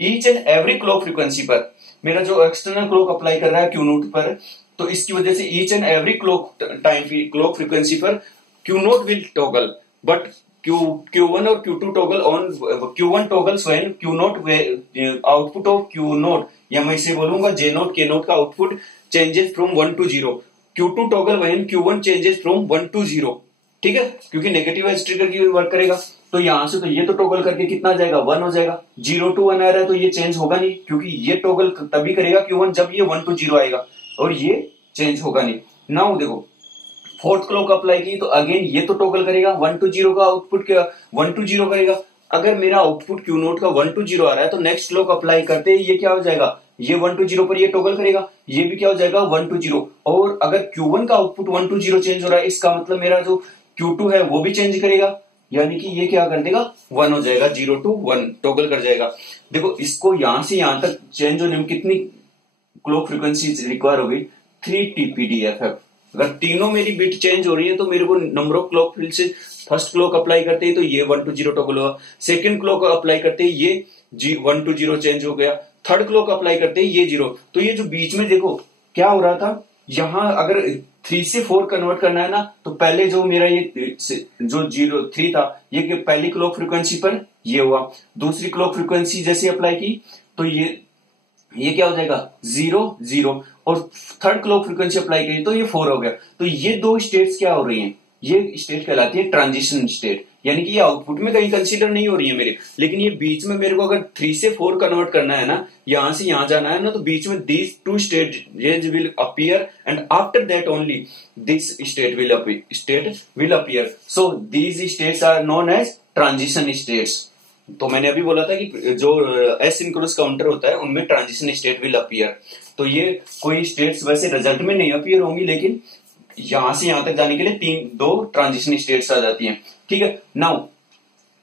each and every clock frequency पर मेरा जो एक्सटर्नल क्लॉक अप्लाई कर रहा है Q नोट पर, तो इसकी वजह से each and every clock frequency पर Q note will toggle, but Q1 और Q2 toggle on, Q1 toggles when Q note output of Q note, या मैं इसे बोलूंगा J नोट K नोट का output changes from 1 to 0। Q2 toggle when Q1 changes from 1 to 0, ठीक है, क्योंकि नेगेटिव एज ट्रिगर की वर्क करेगा। तो यहां से तो ये तो टॉगल करके कितना जाएगा, 1 हो जाएगा। 0 to 1 आ रहा है, तो ये चेंज होगा नहीं, क्योंकि ये टॉगल तभी करेगा Q1 जब ये 1 to 0 आएगा, और ये चेंज होगा नहीं। नाउ देखो, फोर्थ क्लॉक अप्लाई की, तो अगेन ये तो टॉगल करेगा, 1 to 0 का आउटपुट क्या, 1 to 0 करेगा। अगर मेरा आउटपुट Q नोट का 1 to 0 आ रहा है, तो नेक्स्ट क्लॉक अप्लाई करते ही ये क्या हो जाएगा, ये 1 to 0 पर ये टॉगल करेगा, ये भी क्या हो जाएगा, 1 to 0। और अगर Q1 का आउटपुट 1 to 0 चेंज हो रहा है, इसका मतलब मेरा जो Q2 है वो भी चेंज करेगा, यानी कि ये क्या कर देगा, 1 हो जाएगा, 0 to 1 टॉगल कर जाएगा। देखो, इसको यहां से यहां तक चेंज होने में कितनी क्लॉक फ्रीक्वेंसी रिक्वायर हो गई, 3 TPDFF। अगर तीनों मेरी बिट चेंज हो रही है, तो मेरे को नंबर ऑफ क्लॉक फिल से फर्स्ट क्लॉक अप्लाई करते ही तो ये 1 to 0 टॉगल हुआ, सेकंड क्लॉक अप्लाई करते ही ये 1 to 0 चेंज हो गया, थर्ड क्लॉक अप्लाई करते ही ये 0। तो ये जो बीच में देखो क्या हो रहा था, यहां अगर 3 से 4 कन्वर्ट करना है ना, तो पहले जो मेरा ये जो 3 था, ये पहली क्लॉक फ्रीक्वेंसी पर ये हुआ, दूसरी क्लॉक फ्रीक्वेंसी जैसे अप्लाई की, तो ये क्या हो जाएगा, 0 0, और थर्ड क्लॉक फ्रीक्वेंसी अप्लाई करी तो ये 4 हो गया। तो ये दो स्टेट्स क्या हो रही हैं, ये स्टेट कहलाती है ट्रांजिशन स्टेट, यानी कि ये आउटपुट में कहीं कंसीडर नहीं हो रही है मेरे, लेकिन ये बीच में मेरे को अगर 3 से 4 कन्वर्ट करना है ना, यहां से यहां जाना है ना, तो बीच में these two states will appear, and after that only this state will appear. So these states are known as transition states. तो मैंने अभी बोला था कि जो एसिंक्रोनस काउंटर होता है उनमें ट्रांजिशन स्टेट विल अपीयर। तो ये कोई स्टेट्स वैसे रिजल्ट में नहीं अपीयर होंगी, लेकिन यहां से यहां तक जाने के लिए 2 ट्रांजिशन स्टेट्स आ जाती हैं, ठीक है। नाउ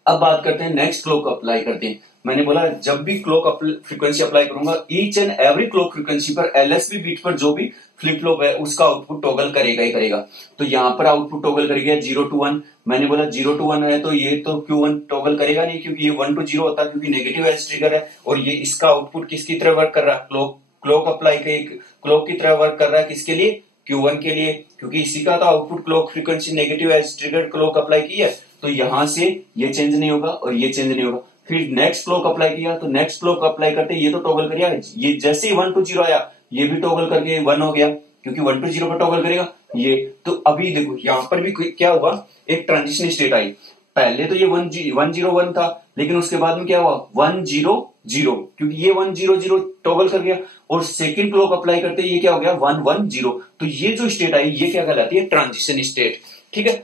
अब बात करते हैं नेक्स्ट क्लॉक अप्लाई करते हैं। मैंने बोला जब भी क्लॉक फ्रीक्वेंसी अप्लाई करूंगा, each and every clock frequency पर एलएसबी बीट पर जो भी फ्लिप फ्लॉप है उसका आउटपुट टॉगल करेगा ही करेगा। तो यहाँ पर आउटपुट टॉगल करेगा 0 to 1। मैंने बोला 0 to 1 है तो ये तो Q1 टॉगल करेगा नहीं, क्योंकि ये 1 to 0 होता है, क्योंकि नेगेटिव एज ट्रिगर है। और ये इसका आउटपुट किसकी तरह वर्क कर रहा है, क्लॉक अप्लाई के क्लॉक की तरह वर्क कर रहा है। किसके लिए, Q1 के लिए, क्योंकि इसी का तो output clock frequency negative edge trigger clock apply की है। तो यहां से ये चेंज नहीं होगा और ये चेंज नहीं होगा। फिर नेक्स्ट क्लॉक अप्लाई किया तो नेक्स्ट क्लॉक अप्लाई करते ये तो टॉगल करेगा, ये जैसे ही 1 to 0 आया ये भी टॉगल करके 1 हो गया, क्योंकि 1 to 0 पर टॉगल करेगा ये। तो अभी देखो यहाँ पर भी क्या हुआ, एक ट्रांजिशन स्टेट आई। पहले तो ये 101 था, लेकिन उसके बाद में क्या हुआ 100, क्योंकि ये 100 टॉगल कर गया। और सेकंड क्लॉक अप्लाई करते ये क्या हो गया 110। तो ये जो स्टेट आई ये क्या कहलाती है, ट्रांजिशन स्टेट। ठीक है,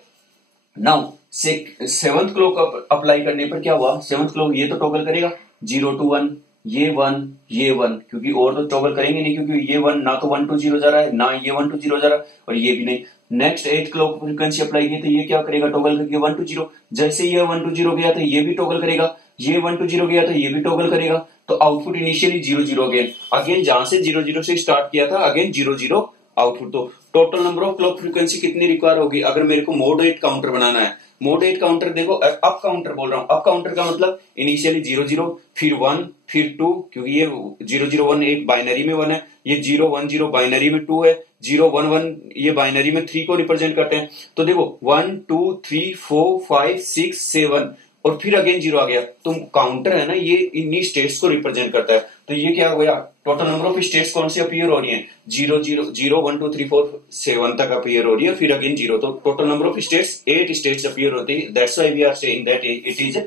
नाउ सेवंथ क्लॉक अप्लाई करने पर क्या हुआ, सेवंथ क्लॉक ये तो टॉगल करेगा 0 to 1, ये 1, क्योंकि और तो टॉगल करेंगे नहीं, क्योंकि ये 1 ना तो 1 to 0 जा रहा है, ना ये 1 to 0 जा रहा है, और ये भी नहीं। नेक्स्ट 8 क्लॉक फ्रीक्वेंसी अप्लाई की तो ये क्या करेगा, टॉगल करके 1 to 0। जैसे ये 1 to 0 गया तो ये भी टॉगल करेगा, ये 1 to 0 गया तो ये भी टॉगल करेगा। तो आउटपुट इनिशियली 0 अगेन जहां से 0 से स्टार्ट किया था अगेन 0 आउटपुट। तो total number of clock frequency कितनी रिक्वायर होगी अगर मेरे को मोड 8 काउंटर बनाना है। मोड 8 काउंटर देखो, अप काउंटर बोल रहा हूं। अप काउंटर का मतलब इनिशियली 0 फिर 1 फिर 2, क्योंकि ये 001 एक बाइनरी में 1 है, ये 010 बाइनरी में 2 है, 011 ये बाइनरी में 3 को रिप्रेजेंट करते हैं। तो देखो 1 2 3 4 5 6 7 और फिर अगेन 0 आ गया। तो काउंटर है ना, ये इन्हीं स्टेट्स को रिप्रेजेंट करता है। तो ये क्या हो गया, टोटल नंबर ऑफ स्टेट्स कौन सी अपीयर हो रही है, 0 1 2 3 4 7 तक अपीयर हो रही है, फिर अगेन 0। तो total number of states 8 states appear होती है। That's why we are saying that it is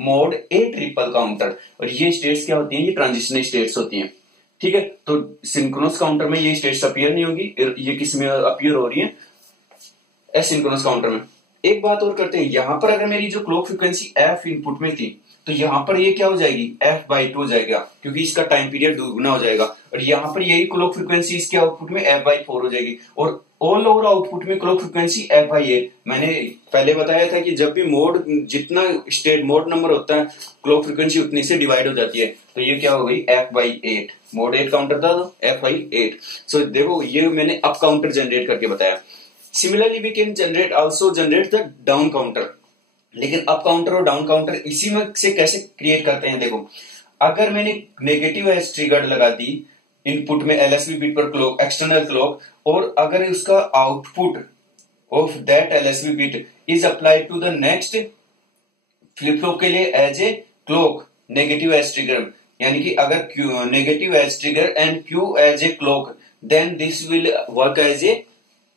mod 8 triple counter. और ये स्टेट्स क्या होती हैं, ये ट्रांजिशन स्टेट्स होती हैं। ठीक है, तो सिंक्रोनस काउंटर में ये स्टेट्स अपीयर नहीं होगी, ये किस में अपीयर हो रही है, एसिंक्रोनस काउंटर में। एक बात और करते हैं, यहां पर अगर मेरी जो क्लॉक फ्रीक्वेंसी f इनपुट में थी तो यहां पर ये क्या हो जाएगी, f/2 हो जाएगा, क्योंकि इसका टाइम पीरियड दुगना हो जाएगा। और यहां पर यही क्लॉक फ्रीक्वेंसी इसके आउटपुट में f/4 हो जाएगी। और ऑल ओवर आउटपुट में क्लॉक फ्रीक्वेंसी f/8। मैंने पहले बताया था कि जब भी मोड जितना स्टेट मोड नंबर होता है क्लॉक फ्रीक्वेंसी उतनी से डिवाइड हो जाती है। तो ये क्या हो गई f/8, मोड 8 काउंटर था तो f/8। सो देखो ये मैंने अप काउंटर जनरेट करके बताया। Similarly, we can also generate the down counter। लेकिन अप काउंटर और डाउन काउंटर इसी में से कैसे क्रिएट करते हैं, देखो अगर मैंने नेगेटिव एज ट्रिगर लगा दी इनपुट में एलएसबी बीट पर क्लॉक, एक्सटर्नल क्लॉक, और अगर उसका output of that LSB bit is applied to the next flip flop के लिए as a clock negative edge trigger, यानी कि अगर negative edge trigger and Q as a clock, then this will work as a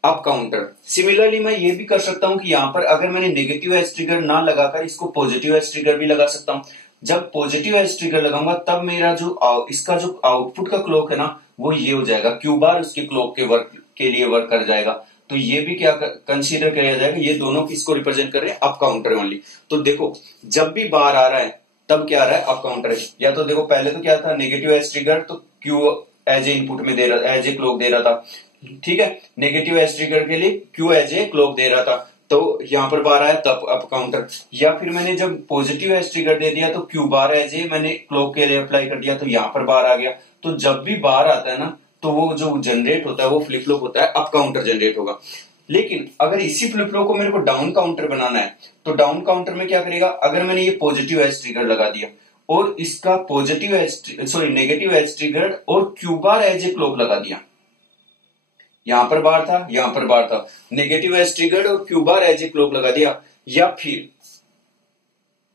up counter. Similarly मैं ये भी कर सकता हूं कि यहां पर अगर मैंने नेगेटिव एज ट्रिगर ना लगाकर इसको पॉजिटिव एज ट्रिगर भी लगा सकता हूं। जब पॉजिटिव एज ट्रिगर लगाऊंगा तब मेरा जो इसका जो आउटपुट का क्लॉक है ना वो ये हो जाएगा, क्यू बार उसके क्लॉक के लिए वर्क कर जाएगा। तो ये भी क्या कंसीडर किया जाएगा, ये दोनों किसको रिप्रेजेंट कर रहे हैं, अप काउंटर ओनली। तो देखो जब भी बार आ रहा है तब क्या आ रहा है, अप काउंटर है। या तो देखो पहले तो क्या था, नेगेटिव एज ट्रिगर तो क्यू एज ए इनपुट में दे रहा, एज ए क्लॉक दे रहा था। ठीक है, नेगेटिव एज ट्रिगर के लिए क्यू एज ए क्लॉक दे रहा था, तो यहां पर बार आया तब अप काउंटर। या फिर मैंने जब पॉजिटिव एज ट्रिगर दे दिया तो क्यू बार एज ए मैंने क्लॉक के लिए अप्लाई कर दिया, तो यहां पर बार आ गया। तो जब भी बार आता है ना तो वो जो जनरेट होता है वो फ्लिप फ्लॉप होता है, अप काउंटर जनरेट होगा। लेकिन अगर इसी फ्लिप फ्लॉप को मेरे को डाउन काउंटर बनाना है तो डाउन काउंटर में क्या करेगा, अगर मैंने ये पॉजिटिव एज ट्रिगर लगा दिया और इसका नेगेटिव एज ट्रिगर और Q bar as a clock लगा दिया, यहां पर बार था यहां पर बार था, नेगेटिव एज ट्रिगर्ड और Q bar as a clock लगा दिया, या फिर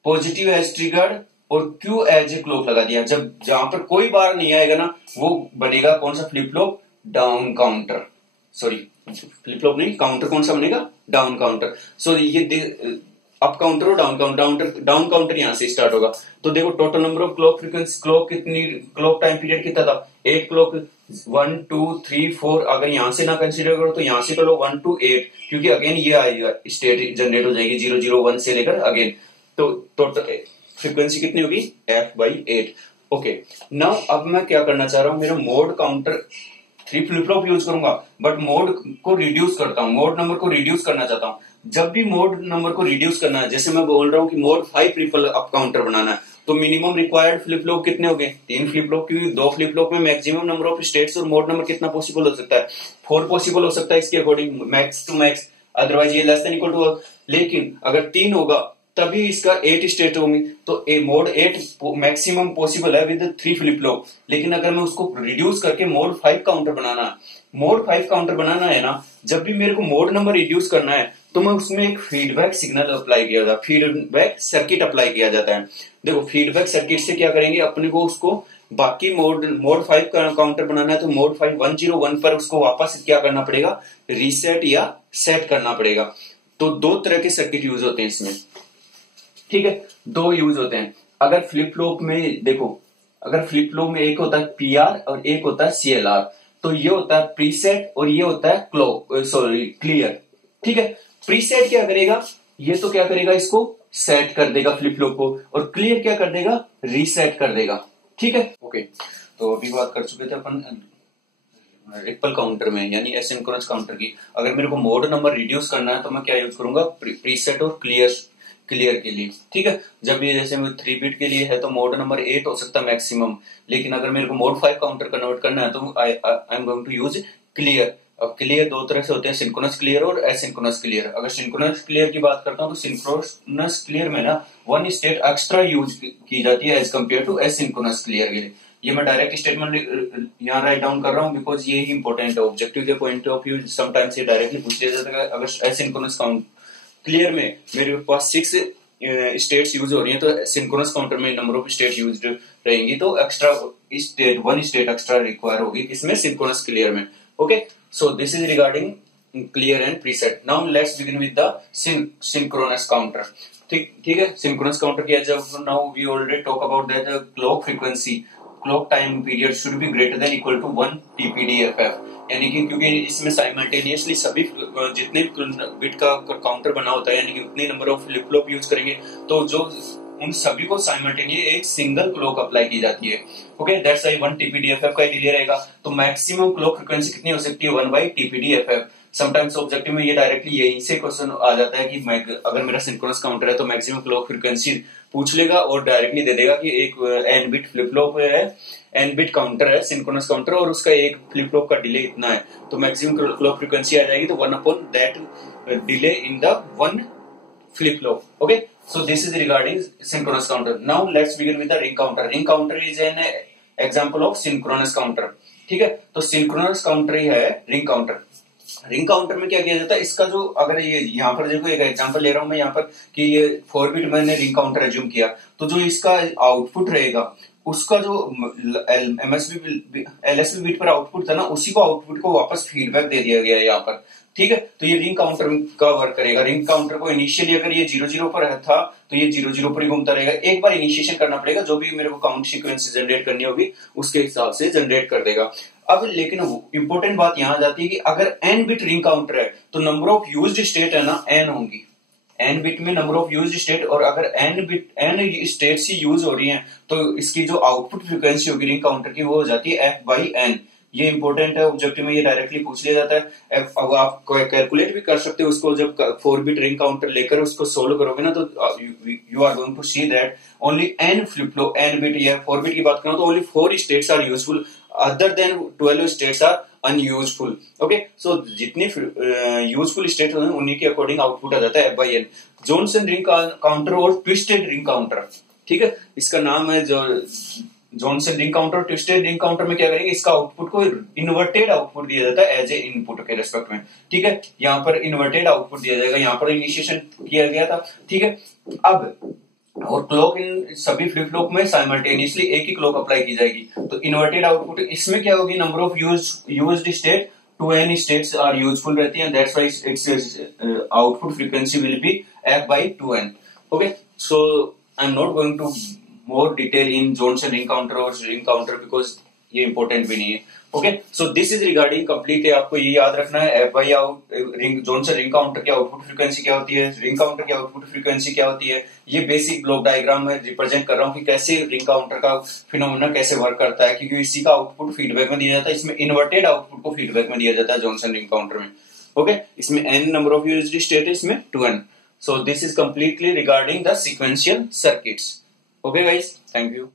पॉजिटिव एज ट्रिगर्ड और क्यू एज ए क्लॉक लगा दिया। जब जहां पर कोई बार नहीं आएगा ना वो बनेगा कौन सा flip flop, down counter. Sorry flip flop नहीं, काउंटर कौन सा बनेगा, डाउन काउंटर। सो ये अप काउंटर और डाउन काउंटर यहां से स्टार्ट होगा। तो देखो total number of clock frequency, clock time period कितना था, 8 क्लॉक, 1 2 3 4। अगर यहां से ना कंसीडर करो तो यहां से कर लो 1 to 8, क्योंकि अगेन ये आएगा स्टेट जनरेट हो जाएगी 001 से लेकर अगेन। तो टोटल फ्रीक्वेंसी कितनी होगी, f/8। ओके, नाउ अब मैं क्या करना चाह रहा हूं, मेरा mode counter 3 flip flop use करूंगा बट मोड को रिड्यूस करता हूं, मोड नंबर को रिड्यूस करना चाहता हूं। जब भी मोड नंबर को रिड्यूस करना है, जैसे मैं बोल रहा हूं कि मोड 5 ट्रिपल अप काउंटर बनाना है, तो मिनिमम रिक्वायर्ड फ्लिप फ्लॉप कितने हो गए? 3 फ्लिप फ्लॉप, क्योंकि 2 फ्लिप फ्लॉप में मैक्सिमम नंबर ऑफ स्टेट्स और मोड नंबर कितना पॉसिबल हो सकता है? 4 पॉसिबल हो सकता है इसके according, max to max, otherwise ये लेस देन इक्वल टू। लेकिन अगर 3 होगा तभी इसका 8 स्टेट होंगी, तो मोड 8 मैक्सिमम पॉसिबल है विद 3 फ्लिप फ्लॉप। लेकिन अगर मैं उसको रिड्यूस करके मोड 5 काउंटर बनाना है, मोड 5 काउंटर बनाना है ना, जब भी मेरे को मोड नंबर रिड्यूस करना है तो मैं उसमें एक फीडबैक सिग्नल अप्लाई किया जाता है, फीडबैक सर्किट अप्लाई किया जाता है। देखो फीडबैक सर्किट से क्या करेंगे, अपने को उसको बाकी मोड 5 काउंटर बनाना है तो मोड 5 101 पर उसको वापस क्या करना पड़ेगा, रीसेट या सेट करना पड़ेगा। तो 2 तरह के सर्किट यूज होते हैं इसमें, ठीक है, 2 यूज होते हैं। अगर फ्लिप फ्लॉप में देखो, अगर फ्लिप फ्लॉप में एक होता है पीआर और एक होता है सीएलआर, तो ये होता है प्रीसेट और ये होता है क्लियर, ठीक है। प्रीसेट क्या करेगा, ये तो क्या करेगा, इसको सेट कर देगा फ्लिप फ्लॉप को, और क्लियर क्या कर देगा, रीसेट कर देगा, ठीक है। ओके, तो अभी बात कर चुके थे अपन रिपल काउंटर में, यानी एसिंक्रोनस काउंटर की। अगर मेरे को मोड नंबर रिड्यूस करना है तो मैं क्या यूज करूंगा, प्रीसेट और क्लियर के लिए, ठीक है। जब ये जैसे 3 बिट के लिए है तो मोड नंबर 8 हो सकता है मैक्सिमम, लेकिन अगर मेरे को मोड 5 काउंटर कन्वर्ट करना है तो I am going to use clear. अब क्लियर 2 तरह से होते हैं, सिंक्रोनस क्लियर और एसिंक्रोनस क्लियर। अगर सिंक्रोनस क्लियर की बात करता हूं तो सिंक्रोनस क्लियर में ना 1 स्टेट एक्स्ट्रा यूज की जाती है as compared to asynchronous clear के लिए। ये मैं डायरेक्ट स्टेटमेंट यहाँ राइट डाउन कर रहा हूँ बिकॉज ये ही इंपॉर्टेंट है, ऑब्जेक्टिव के पॉइंट ऑफ व्यू समटाइम्स ये डायरेक्टली पूछ लिया जाता है। अगर एसिंक्रोनस क्लियर में मेरे पास 6 स्टेट्स यूज हो रही हैं तो सिंक्रोनस काउंटर में नंबर ऑफ स्टेट यूज रहेंगी, तो extra state 1 state extra require होगी इसमें सिंक्रोनस क्लियर में। Okay, so this is regarding clear and preset. Now let's begin with the synchronous counter. ठीक है, सिंक्रोनस काउंटर की जब now we already talk about that clock frequency, clock time period should be greater than equal to 1 TPDFF, यानी कि क्योंकि इसमें साइमल्टेनियसली सभी जितने बिट का काउंटर बना होता है, यानी कि उतने number of flip flop use करेंगे तो जो उन सभी को साइमल्टेनियस एक सिंगल क्लॉक अप्लाई की जाती है। ओके, दैट्स व्हाई 1 TPDFF का डिले रहेगा। तो मैक्सिमम क्लॉक फ्रीक्वेंसी कितनी हो सकती है, 1 TPDFF। समटाइम्स ऑब्जेक्टिव में ये डायरेक्टली यहीं से क्वेश्चन आ जाता है कि अगर मेरा सिंक्रोनस काउंटर है तो मैक्सिमम क्लॉक फ्रीक्वेंसी पूछ लेगा और डायरेक्टली दे देगा कि एक n बिट फ्लिप फ्लॉप है, n बिट काउंटर है सिंक्रोनस काउंटर, और उसका एक फ्लिप फ्लॉप का डिले इतना है, तो मैक्सिमम क्लॉक फ्रीक्वेंसी आ जाएगी तो 1 upon that delay in the 1 flip flop. Okay, so this is regarding synchronous counter. Now let's begin with the ring counter. Ring counter is an example of synchronous counter. ठीक है, तो synchronous counter ही है ring counter. रिंग काउंटर में क्या किया जाता है, इसका जो अगर ये यहाँ पर देखो एक एग्जांपल ले रहा हूं मैं यहाँ पर कि ये 4 बिट मैंने रिंग काउंटर एज्यूम किया, तो जो इसका आउटपुट रहेगा उसका जो LSB बिट पर आउटपुट था ना, उसी को आउटपुट को वापस फीडबैक दे दिया गया है यहाँ पर। ठीक है, तो ये रिंग काउंटर का वर्क करेगा। रिंग काउंटर को इनिशियली अगर ये 0-0 पर था तो ये 0-0 पर ही घूमता रहेगा। एक बार इनिशिएशन करना पड़ेगा, जो भी मेरे को काउंट सीक्वेंस जनरेट करनी होगी उसके हिसाब से जनरेट कर देगा। अब लेकिन इंपॉर्टेंट बात यहां आ जाती है कि अगर n बिट रिंग काउंटर है तो नंबर ऑफ यूज्ड स्टेट है ना n होंगी, n बिट में नंबर ऑफ यूज्ड स्टेट, और अगर n स्टेट ही यूज हो रही हैं तो इसकी जो आउटपुट फ्रीक्वेंसी होगी रिंग काउंटर की वो हो जाती है f/n। ये इंपॉर्टेंट है, ऑब्जेक्टिव में ये डायरेक्टली पूछ लिया जाता है। अब आप कैलकुलेट भी कर सकते हो उसको, जब 4 बिट रिंग काउंटर लेकर उसको सोल्व करोगे ना तो you are going to see that only n flip flop, n bit या 4 बिट की बात करूं तो only 4 states are useful, other than 12 states are unuseful. Okay, so जितनी यूजफुल स्टेट होंगे उन्हीं के अकॉर्डिंग आउटपुट आ जाता है f/n। जॉनसन रिंग काउंटर और ट्विस्टेड रिंग काउंटर, ठीक है, इसका नाम है जो Johnson ring counter. Twisted ring counter में क्या करेंगे, इसका आउटपुट को इन्वर्टेड आउटपुट दिया जाता है एज ए इनपुट के रेस्पेक्ट में। ठीक है, यहाँ पर इन्वर्टेड आउटपुट दिया जाएगा, यहाँ पर इनिशिएशन किया गया था। ठीक है, अब और क्लॉक इन सभी फ्लिप फ्लॉप में साइमल्टेनियसली एक ही क्लॉक अप्लाई की जाएगी, तो इन्वर्टेड आउटपुट इसमें क्या होगी, number of used state 2n states are useful रहती हैं, that's why its output frequency will be f/2n। Okay, so I am not going to more detail in Johnson ring counter और रिंग काउंटर बिकॉज ये इंपॉर्टेंट भी नहीं है। Okay, so this is regarding complete है, आपको ये याद रखना है f/out जॉनसन रिंग काउंटर की आउटपुट फ्रीक्वेंसी क्या होती है, रिंग काउंटर की आउटपुट फ्रीक्वेंसी क्या होती है। ये बेसिक ब्लॉक डायग्राम में रिप्रेजेंट कर रहा हूँ कि कैसे रिंग काउंटर का फिनोमेना कैसे वर्क करता है, क्योंकि इसी का आउटपुट फीडबैक में दिया जाता है। इसमें इन्वर्टेड आउटपुट को फीडबैक में दिया जाता है जॉनसन रिंग काउंटर में। ओके, इसमें n number of used state है, इसमें 2n। So this is completely regarding the sequential circuits. Okay guys, thank you.